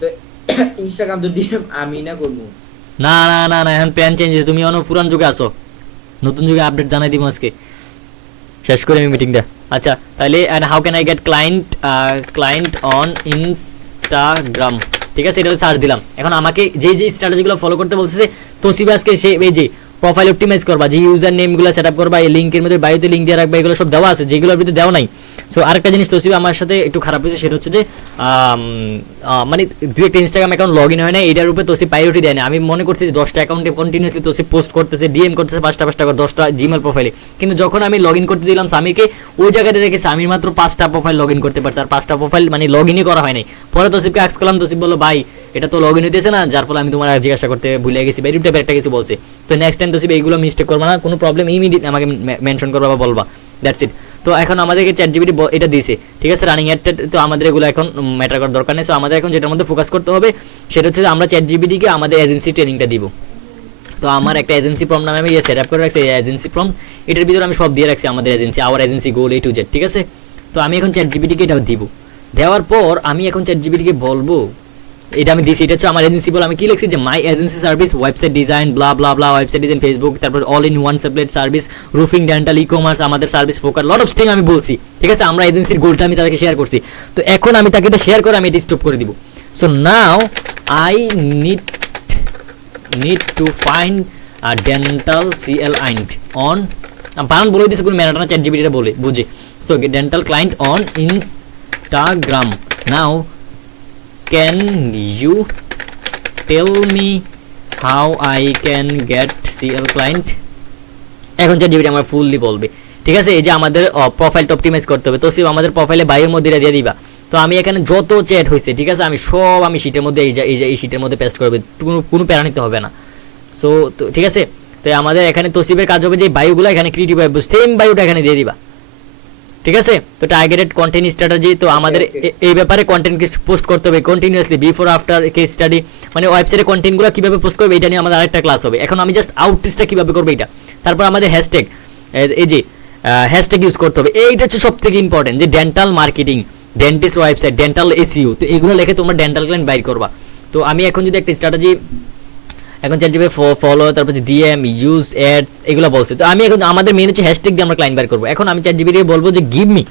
তো ইনস্টাগ্রাম তো ডিএম আমি না করবো। না না না না, এখন প্ল্যান চেঞ্জ হয়েছে, তুমি অন্য পুরান যুগে আসো, নতুন যুগে আপডেট জানাই দিব আজকে শেষ করে আমি মিটিংটা। আচ্ছা তাহলে how can I get client on Instagram, ঠিক আছে, এটা সার্চ দিলাম। এখন আমাকে যে স্ট্র্যাটেজিগুলো ফলো করতে বলছে তোসিবা আজকে, সে এই যে প্রোফাইল অপটিমাইজ করবা, যে ইউজার নেমগুলো সেট আপ করবা, এই লিঙ্কের মধ্যে বায়োতে লিঙ্ক দিয়ে রাখবা, এগুলো সব দেওয়া আছে, যেগুলোর ভিতরে দেওয়া নাই। সো আরেকটা জিনিস তোসিবা আমার সাথে একটু খারাপ হয়েছে, সেটা হচ্ছে যে মানে দু একটা ইনস্টাগ্রাম অ্যাকাউন্ট লগ ইন হয় না, এটার উপরে তোসি প্রায়োরিটি দেয় না। আমি মনে করছি যে 10টা অ্যাকাউন্টে কন্টিনিউসলি তোসি পোস্ট করতেছে, ডিএম করতেছে 5টা করে 10টা জিমেল প্রোফাইলে, কিন্তু যখন আমি লগ ইন করতে দিলাম সামিরকে, ওই জায়গাতে দেখে সামির মাত্র 5টা প্রোফাইল লগ ইন করতে পারছে, আর 5টা প্রোফাইল মানে লগ ইনই করা হয় নাই। পরে তোসিবকে আক্স করলাম, তোসিব বললো ভাই এটা তো লগ ইন হইতেছে না, যার ফলে আমি তোমার জিজ্ঞাসা করতে ভুলে গেছি, বা ইউটিউবে একটা কিছু বলছে। তো নেক্সট টাইম তোসিব এইগুলো মিস্টেক করবা না, কোনো প্রবলেম ইমিডিয়েট আমাকে মেনশন করবা বা বলবা, দ্যাটস ইট। তো এখন আমাদেরকে ChatGPT এটা দিয়েছে, ঠিক আছে, রানিং অ্যাড, তো আমাদের এগুলো এখন ম্যাটার করার দরকার নেই। সো আমাদের এখন যেটার মধ্যে ফোকাস করতে হবে সেটা হচ্ছে আমরা ChatGPT-কে আমাদের এজেন্সি ট্রেনিংটা দিব। তো আমার একটা এজেন্সি প্রম নামে আমি সেট আপ করে রাখছি, এই এজেন্সি প্রম, এটার ভিতরে আমি সব দিয়ে রাখছি আমাদের agency, our agency goal A to Z, ঠিক আছে। তো আমি এখন ChatGPT-কে এটা দিব, দেওয়ার পর আমি এখন ChatGPT-কে বলবো, এটা আমি দিছি, এটা হচ্ছে আমার এজেন্সি বলে আমি কি লিখছি যে my agency service, website design, blah blah blah, website design, Facebook, তারপর all in one supplied service, roofing, dental, e-commerce, আমাদের service focus, lot of sting আমি বলছি, ঠিক আছে। আমরা এজেন্সির গোলটা আমি তাদেরকে শেয়ার করছি। তো এখন আমি তাকে এটা শেয়ার করে আমি এটা স্টপ করে দিব। So now I need to find dental CLI on, বানান বলে দিয়েছে, কোনো ম্যাটার না, ChatGPT-টা বলে বুঝে। So dental client on Instagram, now can you tell me how I can get CL client? এখন ChatGPT আমার ফুললি বলবে, ঠিক আছে। এই যে আমাদের প্রোফাইলটা অপটিমাইজ করতে হবে, তো সিব আমাদের প্রোফাইলে বায়োর মধ্যে দিয়ে দিবা। তো আমি এখানে যত চ্যাট হয়েছে, ঠিক আছে, আমি সব আমি শীটের মধ্যে এই শীটের মধ্যে পেস্ট করবে, কোনো প্যারা নিতে হবে না। সো ঠিক আছে, তো আমাদের এখানে তোসিবের কাজ হবে যে বায়োগুলো এখানে ক্রিয়েটিভ বায়ো, সেম বায়োটা এখানে দিয়ে দিবা, ঠিক আছে। তো টার্গেটেড কন্টেন্ট স্ট্র্যাটেজি, তো আমাদের এই ব্যাপারে কন্টেন্ট পোস্ট করতে হবে continuously, before after case study, মানে ওয়েবসাইটে কন্টেন্টগুলো কীভাবে পোস্ট করবে এটা নিয়ে আমাদের আরেকটা ক্লাস হবে। এখন আমি জাস্ট আউটরিচটা কীভাবে করবো এটা, তারপর আমাদের হ্যাশট্যাগ, এই যে হ্যাশট্যাগ ইউজ করতে হবে, এইটা হচ্ছে সব থেকে ইম্পর্টেন্ট, যে dental marketing, dentist website, dental SEO, তো এগুলো লিখে তোমরা ডেন্টাল ক্লায়েন্ট বাইর করবা। তো আমি এখন যদি একটা স্ট্র্যাটেজি এখন ChatGPT ফলো, তারপর DM, ইউজ অ্যাডস, এগুলো বলছে। তো আমি এখন আমাদের মেন হচ্ছে হ্যাশট্যাগ দিয়ে আমরা ক্লায়েন্ট বের করবো। এখন আমি ChatGPT বলবো যে give me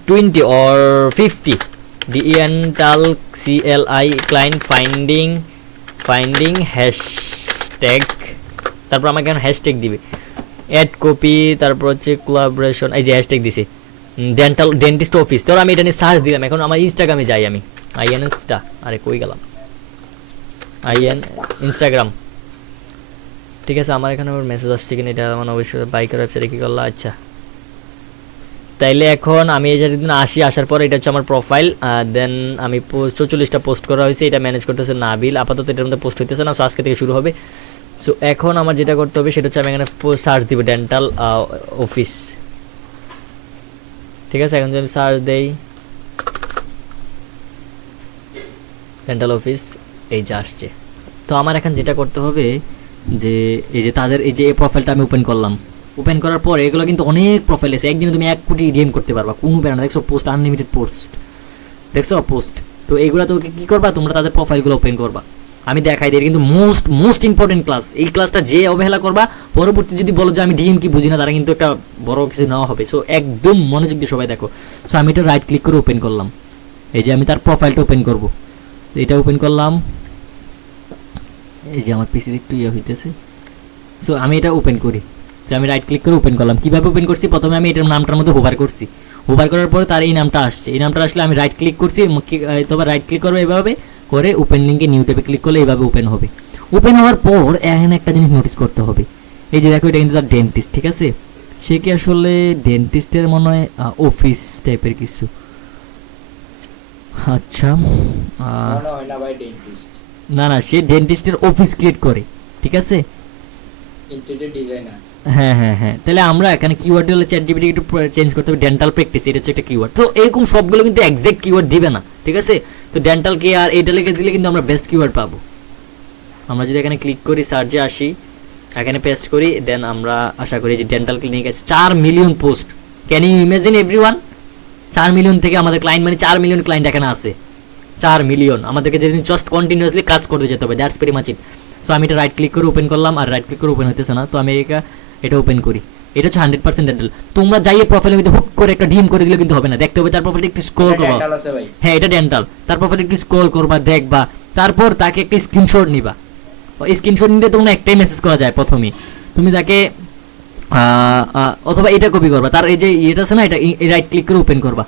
20 or 50 dental CLI client finding hashtag, তারপর আমাকে এখন হ্যাশট্যাগ দিবে, অ্যাড কপি, তারপর হচ্ছে কোলাবোরেশন, এই যে হ্যাশট্যাগ দিছে ডেন্টিস্ট অফিস। তো আমি এটা নিয়ে সার্চ দিলাম। এখন আমার ইনস্টাগ্রামে যাই, আমি ইনস্টাগ্রাম, ঠিক আছে। আমার এখানে মেসেজ আসছে কিনা এটা আমার অবশ্যই বাইকের ওয়েবসাইটে কি করলাম। আচ্ছা তাইলে এখন আমি এই যেদিন আসার পর এটা হচ্ছে আমার প্রোফাইল, দেন আমি 44টা পোস্ট করা হয়েছে, এটা ম্যানেজ করতেছে নাবিল, আপাতত এটার মধ্যে পোস্ট হইতেছে না, সো আজকে থেকে শুরু হবে। সো এখন আমার যেটা করতে হবে সেটা হচ্ছে আমি এখানে সার্চ দিব ডেন্টাল অফিস, ঠিক আছে। এখন যদি আমি সার্চ দেই ডেন্টাল অফিস, এই যে আসছে। তো আমার এখন যেটা করতে হবে যে এই যে তাদের এই যে প্রোফাইলটা আমি ওপেন করলাম, ওপেন করার পর এগুলো কিন্তু অনেক প্রোফাইল আছে, একদিনে তুমি 1 কোটি ডিএম করতে পারবা, কোনো প্যারা না। দেখছো পোস্ট, আনলিমিটেড পোস্ট, দেখছো পোস্ট। তো এইগুলো তো কী করবা, তোমরা তাদের প্রোফাইলগুলো ওপেন করবা, আমি দেখাই দিই, কিন্তু মোস্ট মোস্ট ইম্পর্টেন্ট ক্লাস। এই ক্লাসটা যে অবহেলা করবা, পরবর্তী যদি বলো যে আমি ডিএম কি বুঝি না, তারা কিন্তু একটা বড় কিছু নেওয়া হবে। সো একদম মনোযোগ দিয়ে সবাই দেখো। সো আমি এটা রাইট ক্লিক করে ওপেন করলাম, এই যে আমি তার প্রোফাইলটা ওপেন করব, এটা ওপেন করলাম, এই যে আমার পিসিতে একটু ইয়ে হইতেছে। সো আমি এটা ওপেন করি, যে আমি রাইট ক্লিক করে ওপেন করলাম। কীভাবে ওপেন করছি, প্রথমে আমি এটার নামটার মধ্যে হোভার করছি, হোভার করার পরে তার এই নামটা আসছে, এই নামটা আসলে আমি রাইট ক্লিক করছি, তবে রাইট ক্লিক করবো এভাবে করে, ওপেন লিঙ্কে নিউ ট্যাবে ক্লিক করলে এইভাবে ওপেন হবে। ওপেন হওয়ার পর এখানে একটা জিনিস নোটিস করতে হবে, এই যে দেখো এটা কিন্তু তার ডেন্টিস্ট, ঠিক আছে? সে কি আসলে ডেন্টিস্টের মনে হয় অফিস টাইপের কিছু, আচ্ছা মনে হয় না ভাই ডেন্টিস্ট, না না, সে ডেন্টিস্টের অফিস ক্রিয়েট করে, ঠিক আছে? Interior designer. হ্যাঁ হ্যাঁ হ্যাঁ, তাহলে আমরা এখানে কিওয়ার্ড হলে চ্যাট জিপিটি একটু চেঞ্জ করতে হবে, ডেন্টাল প্র্যাকটিস, এটা হচ্ছে একটা কিওয়ার্ড। তো এরকম সবগুলো কিন্তু এক্সাক্ট কিওয়ার্ড দিবে না, ঠিক আছে? তো ডেন্টাল কেয়ার এটা লিখে দিলে কিন্তু আমরা বেস্ট কিওয়ার্ড পাবো। আমরা যদি এখানে ক্লিক করি, সার্চে আসি, এখানে পেস্ট করি, দেন আমরা আশা করি যে ডেন্টাল ক্লিনিক আছে। 4 million post, can you imagine everyone? 4 million থেকে আমাদের ক্লায়েন্ট, মানে 4 মিলিয়ন ক্লায়েন্ট এখানে আছে, 4 মিলিয়ন। আমাদেরকে যেদিন জাস্ট কন্টিনিউয়াসলি কাজ করতে যেতে হবে, that's very much it. So আমি এটা রাইট ক্লিক করে ওপেন করলাম, আর রাইট ক্লিক করে ওপেন হতেছে না, তো আমি এটা ওপেন করি। এটা হচ্ছে 100% ডেন্টাল। তোমরা যাইয়ে প্রোফাইলের মধ্যে হুট করে একটা ডিএম করে দিলে কিন্তু হবে না, দেখতে হবে তার প্রোফাইলটা একটু স্ক্রল করবা। ডেন্টাল আছে ভাই, হ্যাঁ এটা ডেন্টাল, তার প্রোফাইলটা একটু স্ক্রল করবা, দেখবা, তারপর তাকে একটা স্ক্রিনশট নিবা। স্ক্রিনশট নিতে তোমরা একটাই মেসেজ করা যায় প্রথমেই, তুমি তাকে অথবা এটা কপি করবা, তার এই যে এটা আছে না, এটা রাইট ক্লিক করে ওপেন করবা,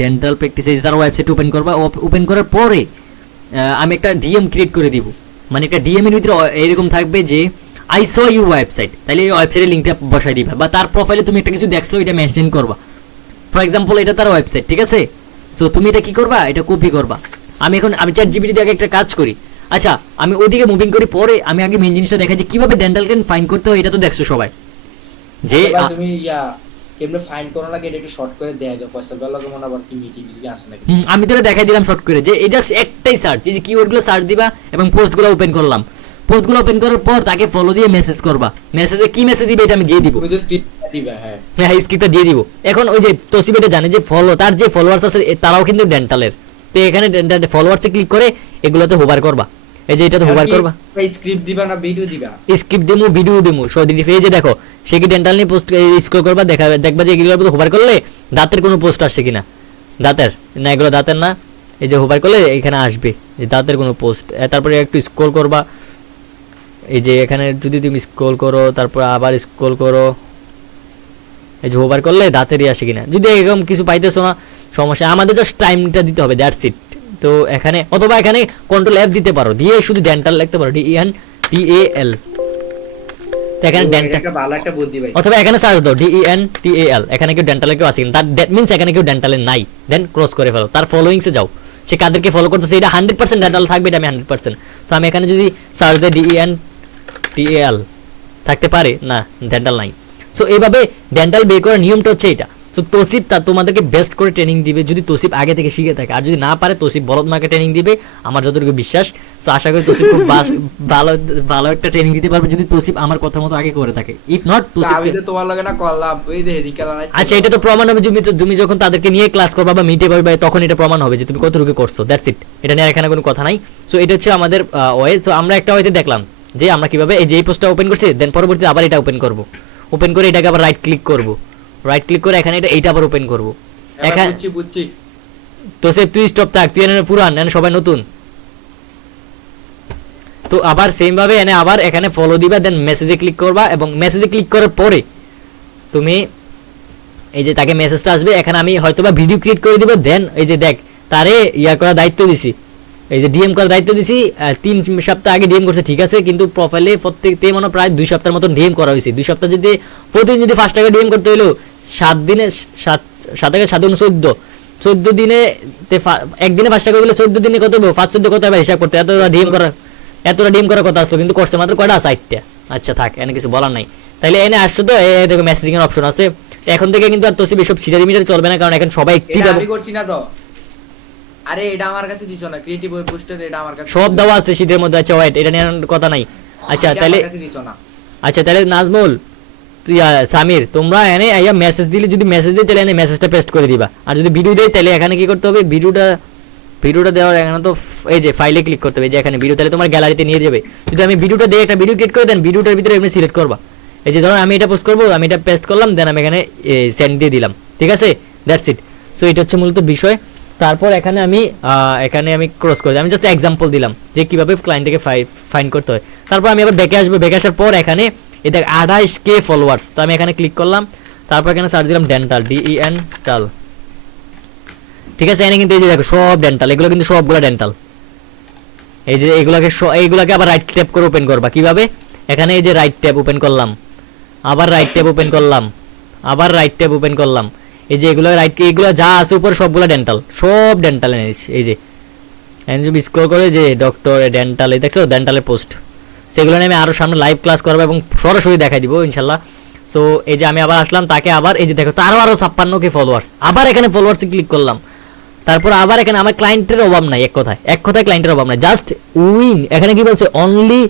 ডেন্টাল প্র্যাকটিস, এই যে তার ওয়েবসাইট ওপেন করবা। ওপেন করার পরে আমি একটা ডিএম ক্রিয়েট করে দিব, মানে একটা ডিএম এর ভিতরে এরকম থাকবে যে আই স ইউর ওয়েবসাইট, তাহলে এই ওয়েবসাইটের লিঙ্কটা বসাই দিবা, বা তার প্রোফাইলে তুমি একটা কিছু দেখছো এটা মেনশন করবা। ফর এক্সাম্পল এটা তার ওয়েবসাইট, ঠিক আছে? সো তুমি এটা কি করবা, এটা কপি করবা। আমি চ্যাট জিপিটি দিয়ে আগে একটা কাজ করি, আচ্ছা আমি ওইদিকে মুভিং করি, পরে আমি আগে মেন জিনিসটা দেখাই যে কীভাবে ডেন্টাল ক্লিন ফাইন্ড করতে হয়। এটা তো দেখছো সবাই যে তুমি কেমনে ফাইন্ড করো লাগে, এটা একটু শর্ট করে দেয়া যায়, পয়সা বেলা মনে আবার কি মিটিং আসে নাকি? আমি তো দেখাই দিলাম শর্ট করে, যে এই জাস্ট একটাই সার্চ, যে কিওয়ার্ডগুলো সার্চ দিবা এবং পোস্টগুলো ওপেন করলাম। পোস্টগুলো ওপেন করার পর তাকে ফলো দিয়ে মেসেজ করবা। মেসেজে কি মেসেজ দিবে এটা আমি দিয়ে দিব, তুমি তো স্ক্রিপ্ট দিবা। হ্যাঁ হ্যাঁ, স্ক্রিপ্টটা দিয়ে দিব। এখন ওই যে তসিব এটা জানে যে তার যে ফলোয়ার্স আছে তারাও কিন্তু ডেন্টালের, তো এখানে ফলোয়ার্সে ক্লিক করে এগুলোতে হোভার করবা, এই যে এটাতে হোভার করবা। স্ক্রিপ্ট দিবা না ভিডিও দিবা? স্ক্রিপ্ট দেবো, ভিডিও দেবো, সদিটি এই যে দেখো সে কি ডেন্টাল নিয়ে পোস্ট স্ক্রল করবা, দেখবা যে এগুলোর মধ্যে হোভার করলে দাঁতের কোনো পোস্ট আসছে কিনা, দাঁতের না, এগুলো দাঁতের না, এই যে হোভার করলে এখানে আসবে যে দাঁতের কোনো পোস্ট। তারপরে একটু স্ক্রল করবা, এই যে এখানে যদি তুমি স্ক্রল করো, তারপর আবার স্ক্রল করো, এই যে হোভার করলে দাঁতেরই আসে কিনা। যদি এরকম কিছু পাইতেছো না, সমস্যা, আমাদের জাস্ট টাইমটা দিতে হবে, দ্যাটস ইট। তো এখানে অথবা এখানে কন্ট্রোল এফ দিতে পারো, দিয়ে শুধু ডেন্টাল লিখতে পারো, DENTAL, তো এখানে ডেন্টাল, একটা ভালো একটা বুদ্ধি ভাই। অথবা এখানে সার্চ দাও DENTAL, এখানে কেউ ডেন্টালে কেউ আসে কিনা, দ্যাট মিনস এখানে কেউ ডেন্টালে নাই, দেন ক্রস করে ফেলো, তার ফলোইংসে যাও, সে কাদেরকে ফলো করতেছে, এটা 100% ডেন্টাল থাকবে, এটা আমি 100%। তো আমি এখানে যদি সার্চ দিই DENTAL থাকতে পারে না, ডেন্টাল নাই। সো এইভাবে ডেন্টাল বের করার নিয়মটা হচ্ছে এটা। সো তসিব তোমাদেরকে বেস্ট করে ট্রেনিং দিবে, যদি তসিব আগে থেকে শিখে থাকে, আর যদি না পারে তসিব বলদ মাকে ট্রেনিং দিবে, আমার যতটুকু বিশ্বাস। সো আশা করি তসিব খুব ভালো একটা ট্রেনিং দিতে পারবে, যদি তসিব আমার কথা মতো আগে করে থাকে। ইফ নট তসিব, আমি তো তোমার লাগে না করলাম, ওই যে এদিকে না। আচ্ছা এটা তো প্রমাণ হবে তুমি যখন তাদেরকে নিয়ে ক্লাস করবা বা মিটে করবে, তখন এটা প্রমাণ হবে যে তুমি কতটুকু করছো, দ্যাটস ইট। এটা নিয়ে এখানে কোনো কথা নাই। সো এটা হচ্ছে আমাদের ওয়ে। তো আমরা একটা ওয়েতে দেখলাম যে আমরা কিভাবে এই যে এই পোস্টটা ওপেন করছি, দেন পরবর্তীতে আবার এটা ওপেন করব, ওপেন করে এটাকে আবার রাইট ক্লিক করব, রাইট ক্লিক করে এখানে এইটা আবার ওপেন করব। এখানে বুঝছি তো সে তুই স্টপ থাক, তুই এনে পুরান, এনে সবাই নতুন। তো আবার সেম ভাবে এনে আবার এখানে ফলো দিবা, দেন মেসেজে ক্লিক করবা, এবং মেসেজে ক্লিক করার পরে তুমি এই যে তাকে মেসেজটা আসবে, এখানে আমি হয়তোবা ভিডিও ক্রিয়েট করে দিব, দেন এই যে দেখ তারে ইয়া করার দায়িত্ব দিছি, এই যে ডিএম করার দায়িত্ব দিছি। 3 সপ্তাহ আগে ডিএম করছে, ঠিক আছে, কিন্তু প্রোফাইলে প্রত্যেকতে মানে প্রায় 2 সপ্তাহের মতন ডিএম করা হয়েছে। 2 সপ্তাহ যদি প্রতিদিন যদি 5 টাকা ডিএম করতে হইলো, 7 দিনে 7 টাকা 7 14 দিনে একদিনে 5 টাকা বলে 14 দিনে কত হবে, 5-14 কত হবে হিসাব করতে, এতটা ডিএম করার কথা আসলো, কিন্তু করছে মাত্র কয়টা, 4টা। আচ্ছা থাক, এনে কিছু বলার নাই। তাইলে এনে আসছো তো, এই দেখো মেসেজিং এর অপশন আছে। এখন থেকে কিন্তু আর তসিব এসব ছিটারি মিটারি চলবে না, কারণ এখন সবাই অ্যাক্টিভ। আমি করছি না তো, আরে এটা আমার কাছে দিছো না, ক্রিয়েটিভ ওয়েব পোস্টার এটা আমার কাছে সব দেওয়া আছে শীটের মধ্যে। আচ্ছা ওয়েট, এটা নিয়ে কথা নাই। আচ্ছা তাহলে নাজমুল, তুই সামির, তোমরা এনে আইয়া মেসেজ দিলে, যদি মেসেজ দিই তাহলে এনে মেসেজটা পেস্ট করে দিবা, আর যদি ভিডিও দেই তাহলে এখানে কি করতে হবে, ভিডিওটা ভিডিওটা দেওয়ার এখানে তো এই যে ফাইলে ক্লিক করতে হবে, যে এখানে ভিডিও, তাহলে তোমার গ্যালারিতে নিয়ে যাবে। যদি আমি ভিডিওটা দিয়ে একটা ভিডিও ক্রিয়েট করে দেন, ভিডিওটার ভিতরে এমনি সিলেক্ট করবা, এই যে ধরো আমি এটা পোস্ট করবো, আমি এটা পেস্ট করলাম, দেন আমি এখানে সেন্ড দিয়ে দিলাম, ঠিক আছে, দ্যাটস ইট। সো এটা হচ্ছে মূলত বিষয়। তারপর এখানে আমি ক্রস করে আমি জাস্ট এক্সাম্পল দিলাম যে কীভাবে ক্লায়েন্টকে ফাইন্ড করতে হয়। তারপর আমি আবার ব্যাকে আসবো, ব্যাকে আসার পর এখানে এটা 28K ফলোয়ার্স, তো আমি এখানে ক্লিক করলাম, তারপর এখানে সার্চ দিলাম ডেন্টাল, DENTAL, ঠিক আছে। এখানে কিন্তু এই যে দেখো সব ডেন্টাল, এগুলো কিন্তু সবগুলো ডেন্টাল। এই যে এইগুলাকে আবার রাইট ট্যাপ করে ওপেন করবা কিভাবে, এখানে এই যে রাইট ট্যাব ওপেন করলাম, আবার রাইট ট্যাব ওপেন করলাম, আবার রাইট ট্যাব ওপেন করলাম, এই যে এগুলো এগুলো যা আছে উপরে সবগুলো ডেন্টাল, সব ডেন্টাল এনেছি। এই যে যদি স্ক্রল করে যে ডক্টর ডেন্টাল, এই দেখছো ডেন্টালের পোস্ট, সেগুলো নিয়ে আমি আরও সামনে লাইভ ক্লাস করবো এবং সরাসরি দেখাই দিব ইনশাল্লাহ। সো এই যে আমি আবার আসলাম, তাকে আবার এই যে দেখো তারও 56K ফলোয়ার্স, আবার এখানে ফলোয়ার্সে ক্লিক করলাম, তারপর আবার এখানে আমার ক্লায়েন্টের অভাব নাই, এক কথায় ক্লায়েন্টের অভাব নাই, জাস্ট উইন। এখানে কি বলছে, অনলি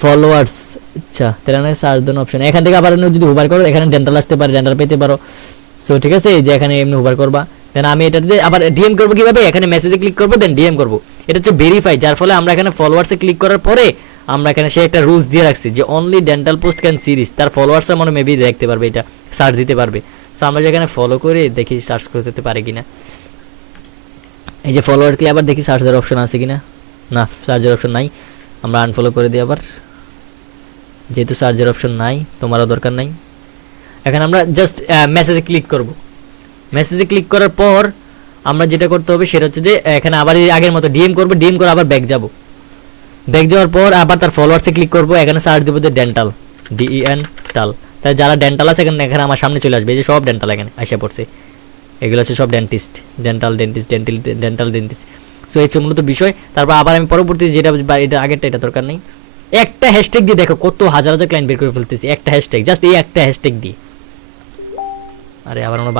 ফলোয়ার্স। আচ্ছা, তাহলে সার্চ দেন অপশন, এখান থেকে আবার যদি হুবার করো এখানে ডেন্টাল আসতে পারে, ডেন্টাল পেতে পারো। সো ঠিক আছে, এই যে এখানে এমনি হুবার করবা, দেন আমি এটাতে আবার ডিএম করবো কিভাবে, এখানে মেসেজে ক্লিক করবো, দেন ডিএম করবো। এটা হচ্ছে ভেরিফাই, যার ফলে আমরা এখানে ফলোয়ার্সে ক্লিক করার পরে আমরা এখানে সে একটা রুলস দিয়ে রাখছি যে only dental post can series, তার ফলোয়ার্সরা মনে মেবি দেখতে পারবে, এটা সার্চ দিতে পারবে। সো আমরা যেখানে ফলো করে দেখি সার্চ করতে পারে কিনা, এই যে ফলোয়ারকে আবার দেখি সার্চ দেওয়ার অপশন আছে কিনা, না সার্চের অপশন নাই, আমরা আনফলো করে দিই আবার, যেহেতু সার্চের অপশন নাই তোমারও দরকার নাই। এখানে আমরা জাস্ট মেসেজে ক্লিক করব, মেসেজে ক্লিক করার পর আমরা যেটা করতে হবে সেটা হচ্ছে যে এখানে আবার আগের মতো ডিএম করবো, ডিএম করে আবার ব্যাক যাব, ব্যাক যাওয়ার পর আবার তার ফলোয়ার্সে ক্লিক করবো, এখানে সার্চ দেবো যে ডেন্টাল, DENTAL, তাই যারা ডেন্টাল আছে এখানে আমার সামনে চলে আসবে, এই যে সব ডেন্টাল এখানে আসে পড়ছে, এগুলো হচ্ছে সব ডেন্টিস্ট, ডেন্টাল ডেন্টিস্ট। সো এই হচ্ছে মূলত বিষয়। তারপর আবার আমি পরবর্তী যেটা এটা আগেরটা, এটা দরকার নেই, একটা হ্যাশট্যাগ দিয়ে দেখো কত হাজার হাজার ক্লায়েন্ট বের করে ফেলতেছি, একটা হ্যাশট্যাগ, জাস্ট এই একটা হ্যাশট্যাগ দিয়ে। আরে আবার আমরা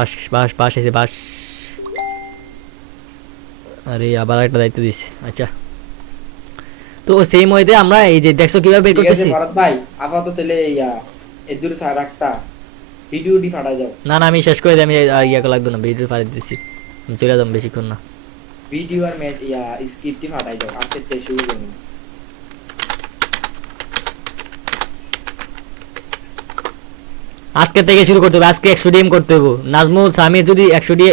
বাস এসে বাস, আরে আবার একটা দায়িত্ব দিছি। আচ্ছা, তো সেই মধ্যে আমরা এই যে দেখছো কিভাবে বের করতেছি। ভরত ভাই আপাতত তাহলে এই দূরে রাখতা ভিডিওটি ফাটা যাও। না আমি শেষ করে দিই, আমি আর ইয়া লাগবে না, ভিডিও ফাটাই দিচ্ছি, আমি চলে যাবো বেশিক্ষণ না। ভিডিও আর স্ক্রিপ্টটি ফাটাই যাও, আজকে থেকে শুরু করুন। আজকে থেকে শুরু করতে হবে, আজকে 100 ডিএম করতে হবে। নাজমুল সামির যদি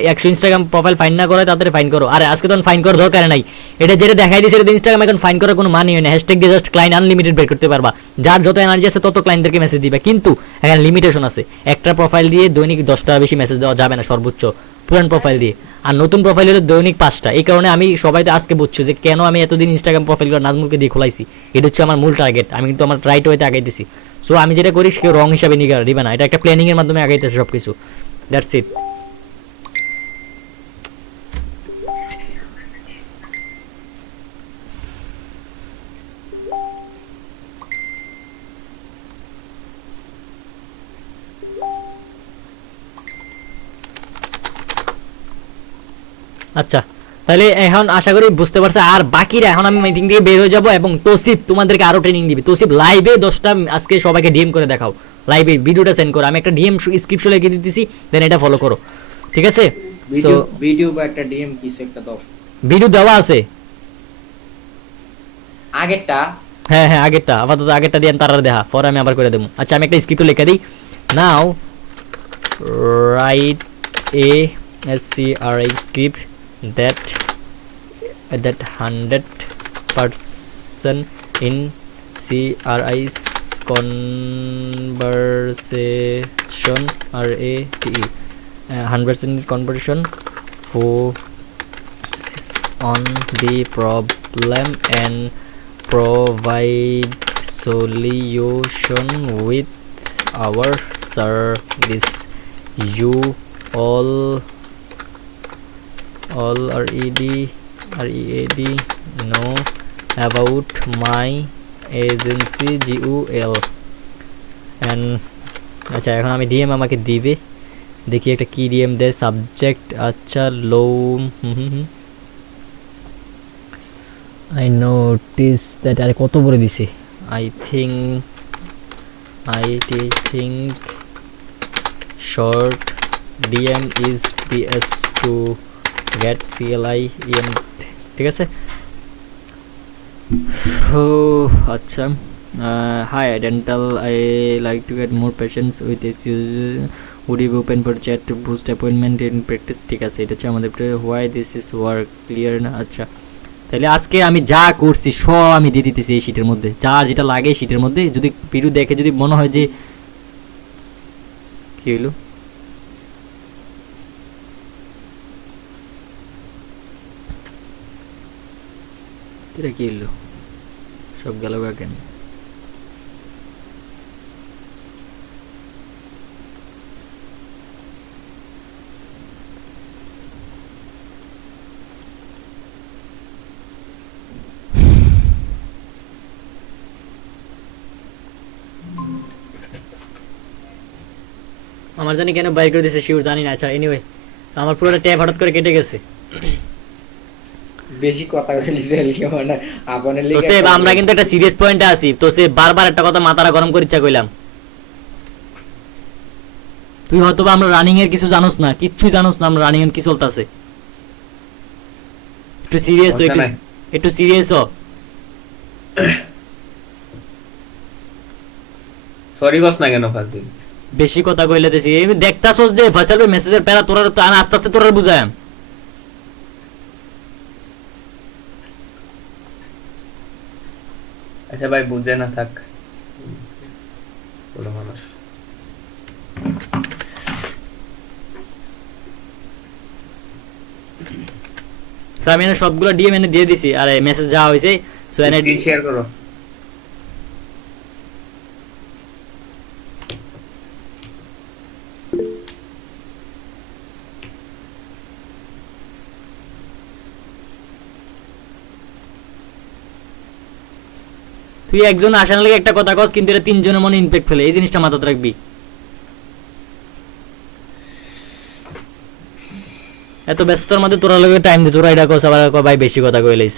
100 ইনস্টাগ্রাম প্রোফাইল ফাইন না করে তাদের ফাইন করো। আরে আজকে তখন ফাইন করার দরকার নাই, এটা যেটা দেখাই দিয়েছে এটা ইনস্টাগ্রাম এখন ফাইন করার কোনো মানে হয় না। হ্যাশট্যাগ দিয়ে জাস্ট ক্লায়েন্ট আনলিমিটেড বের করতে পারবা, যার যত এনার্জি আছে তত ক্লায়েন্টদেরকে মেসেজ দিবে, কিন্তু এখানে লিমিটেশন আছে। একটা প্রোফাইল দিয়ে দৈনিক 10টা বেশি মেসেজ দেওয়া যাবে না সর্বোচ্চ, পুরান প্রোফাইল দিয়ে। আর নতুন প্রোফাইল হলে দৈনিক 5টা। এই কারণে আমি সবাইতে আজকে বুঝছি যে কেন আমি এতদিন ইনস্টাগ্রাম প্রোফাইলগুলো নাজমুলকে দিয়ে খোলাইছি। এটা হচ্ছে আমার মূল টার্গেট, আমি কিন্তু আমার রাইট ওয়েতে আগাইতেছি। সো আমি যেটা করি কেউ রং হিসাবে নিবে না, এটা একটা প্ল্যানিং এর মাধ্যমে আগাইতেছে সব কিছু, দ্যাটস ইট। আচ্ছা, তাহলে এখন আশা করি বুঝতে পারছে। আর বাকিরা এখন আমি মিটিং থেকে বের হয়ে যাব এবং তৌসিফ তোমাদেরকে আরো ট্রেনিং দিবি। তৌসিফ লাইভে 10টা আজকে সবাইকে ডিএম করে দেখাও, লাইভে ভিডিওটা সেন্ড করো, আমি একটা ডিএম স্ক্রিপশন লিখে দিতেছি, দেন এটা ফলো করো, ঠিক আছে? সো ভিডিও বা একটা ডিএম কিছু একটা দাও, ভিডিও দেওয়া আছে আগেরটা। হ্যাঁ আগেরটা, আপাতত আগেরটা দিয়ে তারা দেখা, পরে আমি আবার করে দেবো। আচ্ছা, আমি একটা স্ক্রিপ্ট লিখে দিই। Now write a SCRI script that 100% in CRI's conversation RATE 100% conversation focuses on the problem and provide solution with our service. You all read know about my agency GUL and আচ্ছা, এখন আমি DM আমাকে দিবে, দেখি একটা কি DM দেয়। Subject আচ্ছা লো, আই নোটিস দ্যাট, আরে কত বলে দিছে। I think short DM is PS to get CLI ঠিক আছে। ও আচ্ছা, hi dental, I like to get more patients with this, would you open for chat to boost appointment in practice. ঠিক আছে, এটা হচ্ছে আমাদের why this is work clear না। আচ্ছা তাহলে আজকে আমি যা করছি সব আমি দিয়ে দিতেছি এই শীটের মধ্যে, যা যেটা লাগে শীটের মধ্যে। যদি ভিডিও দেখে যদি মনে হয় যে কি হইলো, এটা কি হইলো, সব গেল কেন? আমার জানি কেন বাইর করে দিয়েছে শিওর জানি না। আচ্ছা এনিওয়ে, আমার পুরোটা ট্যাব হঠাৎ করে কেটে গেছে। বেশি কথা কইলিস মানে আপনের তো সে আমরা কিন্তু একটা সিরিয়াস পয়েন্টে আছি, তো সে বারবার একটা কথা মাথাটা গরম করে ইচ্ছা কইলাম। তুই হয়তো বা আমরা রানিং এর কিছু জানোস না, কিচ্ছু জানোস না আমরা রানিং এর কি চলতেছে। একটু সিরিয়াস হ, একটু সিরিয়াস হ। সরি কস না কেন ফালতু? বেশি কথা কইলে দেছি দেখতাছস যে ফয়সাল ভাই মেসেজের প্যারা তোরার তো আমি আস্তে আস্তে তোরার বুঝায়াম। আচ্ছা ভাই বুঝে না থাক, বড় মানুষ। আমি সবগুলো ডিএম এনে দিয়ে দিছি, আরে মেসেজ যা হয়েছে সো এনে স্ক্রিন শেয়ার করো। তুই একজন আসার লাগে একটা কথা কস, কিন্তু এটা তিনজনের মনে ইমপ্যাক্ট ফেলে, এই জিনিসটা মাথাতে রাখবি। এত ব্যস্ততার মধ্যে তোরা লগে টাইম দে, তোরা এটা কস আবার ভাই বেশি কথা কইলাইস।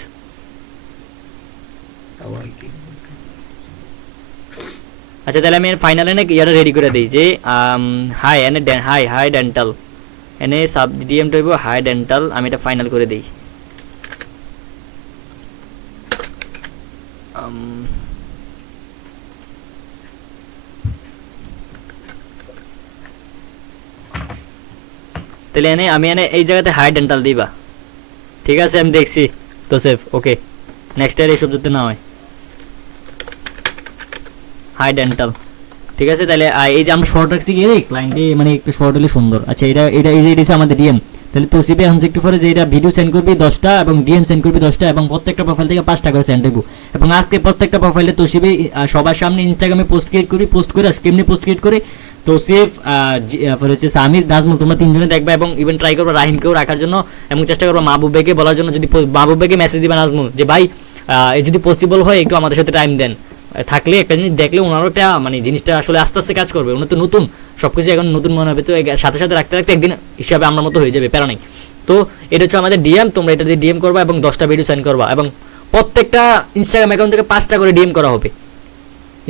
আচ্ছা তাহলে আমি ফাইনাল এনে ইয়াটা রেডি করে দিই যে হাই এনে হাই ডেন্টাল এনে sub DM tribe high dental, আমি এটা ফাইনাল করে দিই। তাহলে এনে আমি এনে এই জায়গাতে হাই ডেন্টাল দিবা। ঠিক আছে আমি দেখছি তো সেফ, ওকে নেক্সট ইয়ার এইসব যাতে না হয়। হাই ডেন্টাল ঠিক আছে। তাহলে এই যে আমরা শর্ট রাখছি গিয়ে ক্লায়েন্টে মানে একটু শর্ট হলে সুন্দর। আচ্ছা এটা এটা এই যে এটা আমাদের ডিএম, তাহলে তোসিবে এখন একটু পরে যে এটা ভিডিও সেন্ড করবি 10টা এবং ডিএম সেন্ড করবি 10টা এবং প্রত্যেকটা প্রোফাইল থেকে 5টা করে সেন্ড দেবো। এবং আজকে প্রত্যেকটা প্রোফাইলে তোসিবে সবার সামনে ইনস্টাগ্রামে পোস্ট ক্রিয়েট করবি, পোস্ট করে কেমনি পোস্ট ক্রিয়েট করে তোসিফ হচ্ছে সামির নাজমুল তোমরা তিনজনে দেখবা এবং ইভেন ট্রাই করবো রাহিমকেও রাখার জন্য এবং চেষ্টা করবো মাহবুব ভাইকে বলার জন্য। যদি মাহবুব ভাইকে মেসেজ দিবা নাজমুল যে ভাই যদি পসিবল হয় একটু আমাদের সাথে টাইম দেন, থাকলে একটা জিনিস দেখলে ওনারও একটা মানে জিনিসটা আসলে আস্তে আস্তে কাজ করবে। ওনার তো নতুন সবকিছু এখন নতুন মনে হবে, তো সাথে সাথে রাখতে রাখতে একদিন হিসাবে আমার মতো হয়ে যাবে, প্যারা নেই। তো এটা হচ্ছে আমাদের ডিএম, তোমরা এটা দিয়ে ডিএম করবা এবং 10টা ভিডিও সেন্ড করবা এবং প্রত্যেকটা ইনস্টাগ্রাম অ্যাকাউন্ট থেকে 5টা করে ডিএম করা হবে।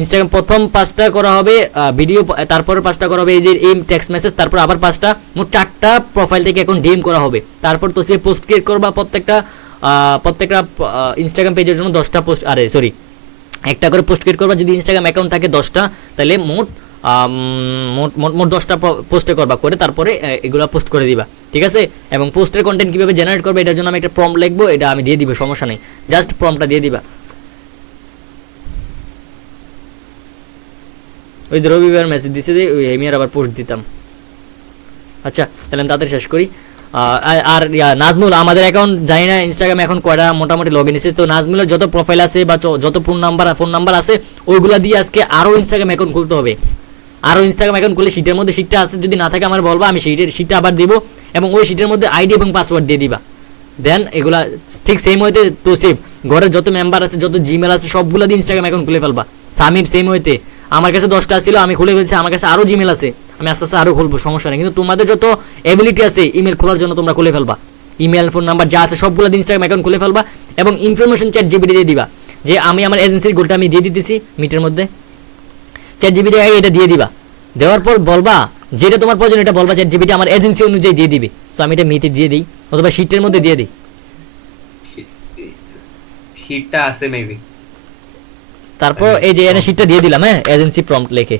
ইনস্টাগ্রাম প্রথম 5টা করা হবে ভিডিও, তারপরে 5টা করা হবে এই যে এই টেক্সট মেসেজ, তারপর আবার 5টা, মোট 4টা প্রোফাইল থেকে এখন ডিএম করা হবে। তারপর তো সে পোস্ট ক্রিয়েট করবা প্রত্যেকটা ইনস্টাগ্রাম পেজের জন্য 10টা পোস্ট, আরে সরি একটা করে পোস্ট ক্রিয়েট করবা। যদি ইনস্টাগ্রাম অ্যাকাউন্ট থাকে 10টা তাহলে মোট 10টা পোস্টে করবা, করে তারপরে এগুলো পোস্ট করে দিবা, ঠিক আছে। এবং পোস্টের কন্টেন্ট কীভাবে জেনারেট করবে এটার জন্য আমি একটা প্রম্পট লিখবো, এটা আমি দিয়ে দিব, সমস্যা নেই, জাস্ট প্রম্পটটা দিয়ে দিবা। ওই যে রবিবার মেসেজ দিছে যে ওই আমি আর আবার পোস্ট দিতাম। আচ্ছা তাহলে আমি তাড়াতাড়ি শেষ করি। আর নাজমুল আমাদের অ্যাকাউন্ট জানি না ইনস্টাগ্রাম এখন কয়টা মোটামুটি লগ ইন এসেছে, তো নাজমুলের যত প্রোফাইল আছে বা যত ফোন নাম্বার আছে ওইগুলো দিয়ে আজকে আরও ইনস্টাগ্রাম অ্যাকাউন্ট খুলতে হবে। আরও ইনস্টাগ্রাম অ্যাকাউন্ট খুলে শিটের মধ্যে শিটটা আছে, যদি না থাকে আমার বলবা, আমি শিটটা আবার দিব এবং ওই শিটের মধ্যে আইডি এবং পাসওয়ার্ড দিয়ে দিবা। দেন এগুলা ঠিক সেম ওয়েতে তোসিফ ঘরের যত মেম্বার আছে যত জিমেল আছে সবগুলো দিয়ে ইনস্টাগ্রাম অ্যাকাউন্ট খুলে ফেলবা। সামির সেম ওয়েতে, আমার কাছে 10টা ছিল আমি খুলে ফেলছি, আমার কাছে আরও জিমেল আছে, আমি আস্তে আস্তে আরও খুলবো, সমস্যা নেই। কিন্তু তোমাদের যত এবিলিটি আছে ইমেল খোলার জন্য তোমরা খুলে ফেলবা, ইমেল ফোন নাম্বার যা আছে সবগুলো দিয়ে ইনস্টাগ্রাম অ্যাকাউন্ট খুলে ফেলবা এবং ইনফরমেশন চ্যাট জিবিটি দিয়ে দিবা যে আমি আমার এজেন্সির গোলটা আমি দিয়ে দিতেছি মিটের মধ্যে, চ্যাট জিবিটি আগে এটা দিয়ে দিবা। দেওয়ার পর বলবা যেটা তোমার প্রয়োজন এটা বলবা, চ্যাট জিবিটি আমার এজেন্সি অনুযায়ী দিয়ে দিবে। সো আমি এটা মিটে দিয়ে দিই অথবা শিটের মধ্যে দিয়ে দিই। শীটটা আছে মেবি। তারপর এই যে এখানে শীটটা দিয়ে দিলাম, হ্যাঁ, এজেন্সি প্রম্পট লিখে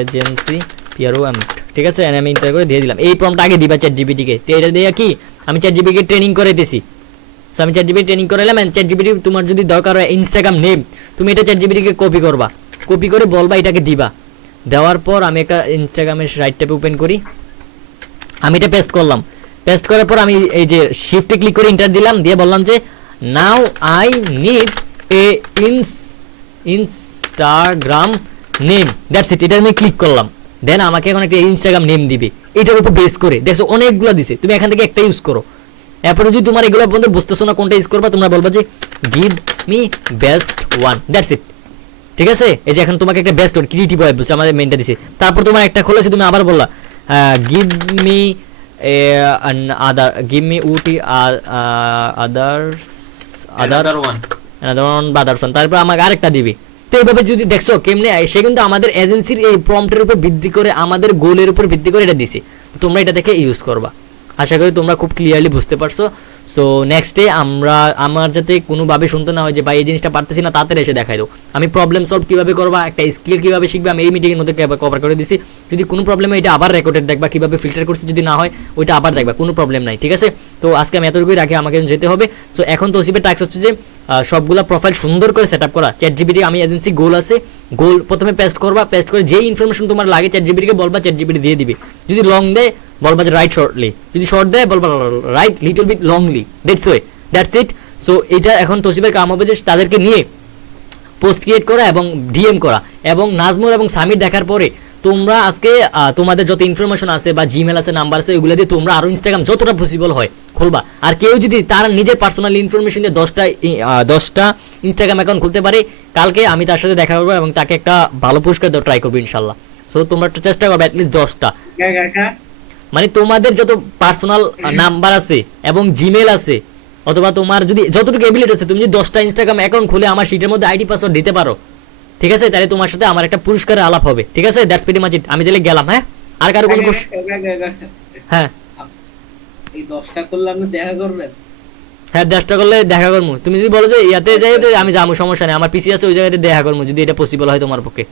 এজেন্সি PROM, ঠিক আছে, আমি এন্টার করে দিয়ে দিলাম। এই প্রম্পট আগে দিবা চ্যাট জিপিটি কে, এটা দিয়ে কি আমি চ্যাট জিপিটি কে ট্রেনিং করে দিছি। সো আমি চ্যাট জিপিটি ট্রেনিং করাইলাম, এন্ড চ্যাট জিপিটি তোমার যদি দরকার হয় ইনস্টাগ্রাম নেম, তুমি এটা চ্যাট জিপিটি কে কপি করবা, কপি করে বলবা এটাকে দিবা। দেওয়ার পর আমি একটা ইনস্টাগ্রামের রাইট ট্যাবে ওপেন করি, আমি এটা পেস্ট করলাম। পেস্ট করার পর আমি এই যে শিফটে ক্লিক করে এন্টার দিলাম, দিয়ে বললাম যে now I need a Instagram name, that's it. এটা আমি ক্লিক করলাম, দেন আমাকে এখন একটা ইনস্টাগ্রাম নেম দিবে, এটার উপর বেস করে দেখছো অনেকগুলো দিছে, তুমি এখান থেকে একটা ইউজ করো। এরপরে যদি তোমার এগুলো বন্ধু বুঝতেছো না কোনটা ইউজ করবা, তোমরা বলবা যে give me best one, that's it, ঠিক আছে। এই যে এখন তোমাকে একটা বেস্ট ওয়ান ক্রিয়েটিভ ওয়েব বুঝছে আমাদের মেনটা দিছে, তারপর তোমার একটা খোলেছে, তুমি আবার বললা গিভ মি আদার, গিভ মি উটি another one আদারস, তারপর আমাকে আরেকটা দিবি। তো এইভাবে যদি দেখছো কেমনে, সে কিন্তু আমাদের এজেন্সির এই প্রম্পটের উপর ভিত্তি করে, আমাদের গোলের উপর ভিত্তি করে এটা দিছে, তোমরা এটা দেখে ইউজ করবা। আশা করি তোমরা খুব ক্লিয়ারলি বুঝতে পারছো। সো নেক্সট ডে আমার যাতে কোনোভাবে শুনতে না হয় যে ভাই এই জিনিসটা পারতেছি না, তাড়াতাড়ি এসে দেখাই দাও। আমি প্রবলেম সলভ কীভাবে করবা, একটা স্কিল কীভাবে শিখবে, আমি এই মিটিংয়ের মধ্যে কভার করে দিছি। যদি কোনো প্রবলেম হয় এটা আবার রেকর্ডেড দেখবা, কীভাবে ফিল্টার করছি, যদি না হয় ওইটা আবার দেখবা, কোনো প্রবলেম নাই, ঠিক আছে। তো আজকে আমি এতটুকুই রাখি, আমাকে যেতে হবে। সো এখন তৌসিফের টাস্ক হচ্ছে যে সবগুলা প্রোফাইল সুন্দর করে সেট আপ করা। চ্যাট জিপিটি আমি এজেন্সি গোল আছে, গোল প্রথমে পেস্ট করবা, পেস্ট করে যেই ইনফরমেশন তোমার লাগে চ্যাট জিপিটিকে বলবা, চ্যাট জিপিটি দিয়ে দিবে। যদি লং দেয় বলবা যে রাইট শর্টলি, যদি শর্ট দেয় বলবা right little bit longly, that's it. So এটা এখন তৌসিফের কাম হবে যে তাদেরকে নিয়ে পোস্ট ক্রিয়েট করা এবং ডিএম করা, এবং নাজমুল এবং সামির দেখার পরে তোমরা আজকে তোমাদের যত ইনফরমেশন আছে বা জিমেল আছে, নাম্বার আছে, ওইগুলো দিয়ে তোমরা আরও ইনস্টাগ্রাম যতটা পসিবল হয় খুলবা। আর কেউ যদি তার নিজের পার্সোনাল ইনফরমেশন দিয়ে 10টা ইনস্টাগ্রাম অ্যাকাউন্ট খুলতে পারে, কালকে আমি তার সাথে দেখা করবো এবং তাকে একটা ভালো পুরস্কার দেওয়া ট্রাই করবো ইনশাল্লাহ। সো তোমরা একটা চেষ্টা করবে অ্যাটলিস্ট 10টা, মানে তোমাদের যত পার্সোনাল নাম্বার আছে এবং জিমেল আছে, অথবা তোমার যদি যতটুকু এবিলিটি আছে, তুমি যদি 10টা ইনস্টাগ্রাম অ্যাকাউন্ট খুলে আমার সিটের মধ্যে আইডি পাসওয়ার্ড দিতে পারো, ঠিক আছে, তাহলে তোমার সাথে আমার একটা পুরস্কারের আলাপ হবে, ঠিক আছে। দ্যাটস প্রিটি মাচ ইট। আমি তাহলে গেলাম, হ্যাঁ। আর কারো কোনো হ্যাঁ এই 10টা করলাম না, দেখা করবেন? হ্যাঁ 10টা করলে দেখা করবো। তুমি যদি বলো যে ইয়াতে যাই, আমি যাবো, সমস্যা নেই, আমার পিসি আছে, ওই জায়গাতে দেখা করবো যদি এটা পসিবল হয় তোমার পক্ষে।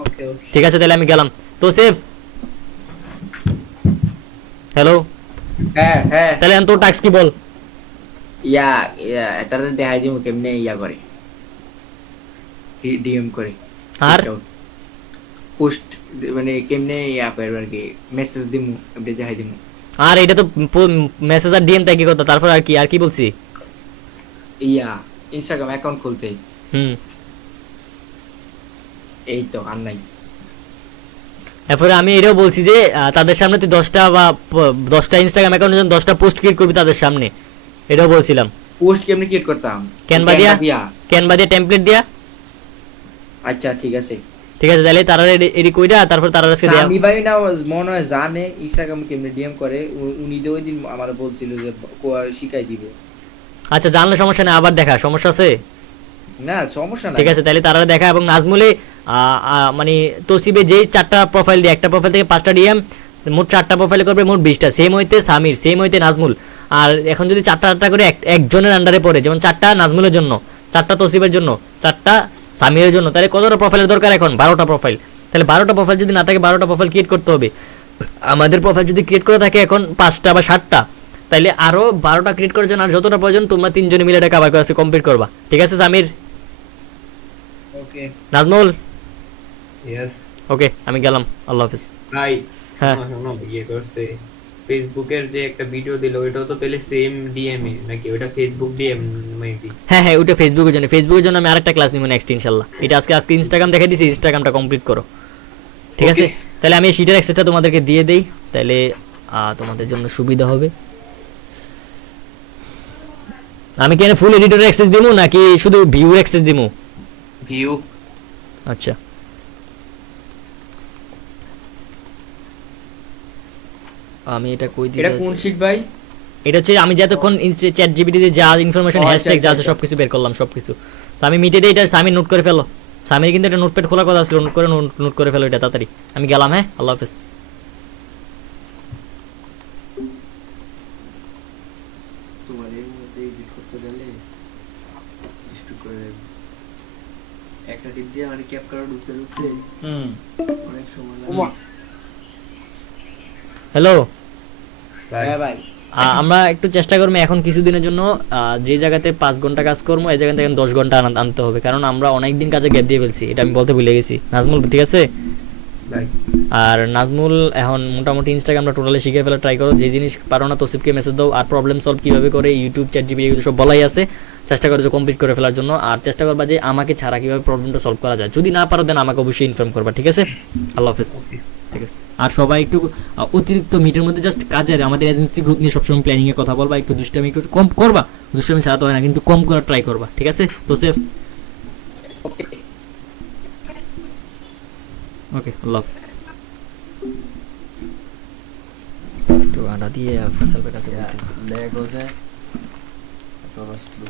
ওকে, ঠিক আছে, তাহলে আমি গেলাম। তো সেফ, হ্যালো, হ্যাঁ তাহলে তোর টাস্ক কি বল? ইয়া এটাতে দেখাই দিমু কেমনে ইয়া করে, ডিএম করে, আর পোস্ট মানে কেমনে ইয়া করবে আর কি, মেসেজ দিমু, আপডেট দেখাই দিমু। আর এটা তো মেসেজ আর ডিএম তাই কি কথা, তারপর আর কি বলছি? ইয়া ইনস্টাগ্রাম অ্যাকাউন্ট খুলতে, এই তো আর নাই। এরপরে আমি এটাও বলছি যে তাদের সামনে তুই 10টা ইনস্টাগ্রাম অ্যাকাউন্টের জন্য 10টা পোস্ট ক্রিয়েট করবি তাদের সামনে, এটাও বলছিলাম। পোস্ট কেমনে ক্রিয়েট করতাম? ক্যানভা দিয়া টেমপ্লেট দিয়া। আচ্ছা ঠিক আছে, তাহলে তারা এডি কইরা তারপর তারা আজকে দেয়া। আমি ভাই না মনে হয় জানে ইনস্টাগ্রাম কেমনে ডিএম করে, উনি তো ওই দিন আমারে বলছিল যে শিখাই দিব। আচ্ছা জানলে সমস্যা নেই, আবার দেখা, সমস্যা আছে না? সমস্যা নাই, ঠিক আছে। তাহলে তারা দেখা, এবং নাজমুলে মানে তৌসিফে যেই 4টা প্রোফাইল দিয়ে, একটা প্রোফাইল থেকে 5টা ডিএম, মোট 4টা প্রোফাইলে করবে, মোট 20টা। সেম হইতে সামির, সেম হইতে নাজমুল। আর এখন যদি 4টা করে একজনের আন্ডারে পড়ে, যেমন 4টা নাজমুলের জন্য, 4টা তৌসিফের জন্য, 4টা সামিরের জন্য, তাহলে কতটা প্রোফাইলের দরকার এখন? 12টা প্রোফাইল। তাহলে 12টা প্রোফাইল যদি না থাকে, 12টা প্রোফাইল ক্রিয়েট করতে হবে। আমাদের প্রোফাইল যদি ক্রিয়েট করে থাকে এখন 5টা বা 7টা, তাহলে আরো 12টা ক্রিয়েট করার জন্য আর যতটা প্রয়োজন তোমরা 3 জনে মিলে এটা কভার করে কমপ্লিট করবা, ঠিক আছে সামির? ওকে নাজমুল, ইয়েস, ওকে, আমি গেলাম, আল্লাহ হাফেজ। ভাই হ্যাঁ ইয়ে করছে, ফেসবুকের যে একটা ভিডিও দিল, ওইটাও তো পেলে সেম ডিএম এ নাকি? ওটা ফেসবুক ডিএম মেবি? হ্যাঁ ওটা ফেসবুকের জন্য আমি আরেকটা ক্লাস নিব নেক্সট ইনশাআল্লাহ। এটা আজকে ইনস্টাগ্রাম দেখাই দিছি, ইনস্টাগ্রামটা কমপ্লিট করো, ঠিক আছে? তাহলে আমি শিটের অ্যাক্সেসটা তোমাদেরকে দিয়ে দেই, তাহলে তোমাদের জন্য সুবিধা হবে। আমি কি ফুল এডিটরের অ্যাক্সেস দিমু নাকি শুধু ভিউর অ্যাক্সেস দিমু? ভিউ। আচ্ছা, আমি এটা কই দিই? এটা কোন শীট ভাই? এটা হচ্ছে আমি যতক্ষণ চ্যাট জিপিটিতে যা ইনফরমেশন হ্যাশট্যাগ যা আছে সবকিছু বের করলাম, সবকিছু। তো আমি মিটে দিই, এটা সামির নোট করে ফেলো। সামির কিন্তু একটা নোটপ্যাড খোলা কথা ছিল, নোট করে ফেলো এটা তাড়াতাড়ি। আমি গেলাম, হ্যাঁ, আল্লাহ হাফেজ। তোমার এর মধ্যে এডিট করতে গেলে একটু করে একটা টিপ দিয়ে মানে ক্যাপকার্ড ঢুকতে ঢুকতে অনেক সময় ওমা। লাগে। হ্যালো, হ্যাঁ ভাই আমরা একটু চেষ্টা করবো এখন কিছুদিনের জন্য যে জায়গাতে 5 ঘন্টা কাজ করবো এই জায়গা থেকে 10 ঘন্টা আনতে হবে, কারণ আমরা অনেক দিন কাজে গ্যাপ দিয়ে ফেলছি, এটা আমি বলতে ভুলে গেছি। নাজমুল ঠিক আছে? ভাই আর নাজমুল এখন মোটামুটি ইনস্টাগ্রামটা টোটালি শিখে ফেলা ট্রাই করো, যে জিনিস পারো না তোসিফকে মেসেজ দাও, আর প্রবলেম সলভ কীভাবে করে ইউটিউব চ্যাট জিপিটি এগুলো সব বলাই আছে, চেষ্টা করো যে কমপ্লিট করে ফেলার জন্য। আর চেষ্টা করবা যে আমাকে ছাড়া কীভাবে প্রবলেমটা সলভ করা যায়, যদি না পারো দেন আমাকে অবশ্যই ইনফর্ম করবা, ঠিক আছে? আল্লাহ হাফেজ। ঠিক আছে, আর সবাই একটু অতিরিক্ত মিটের মধ্যে জাস্ট কাজের আমাদের এজেন্সি গ্রুপ নিয়ে সবসময় প্ল্যানিংয়ের কথা বলবা, একটু দুষ্টামি একটু কম করবা, দুষ্টামি ছাড়া তো হয় না, কিন্তু কম করার ট্রাই করবা, ঠিক আছে তোসেফ? ওকে, আল্লাহ হাফেজ। একটু আডা দিয়ে ফসল কাছে বলতে ল্যাগ হয়ে যায়, সবার স্লো।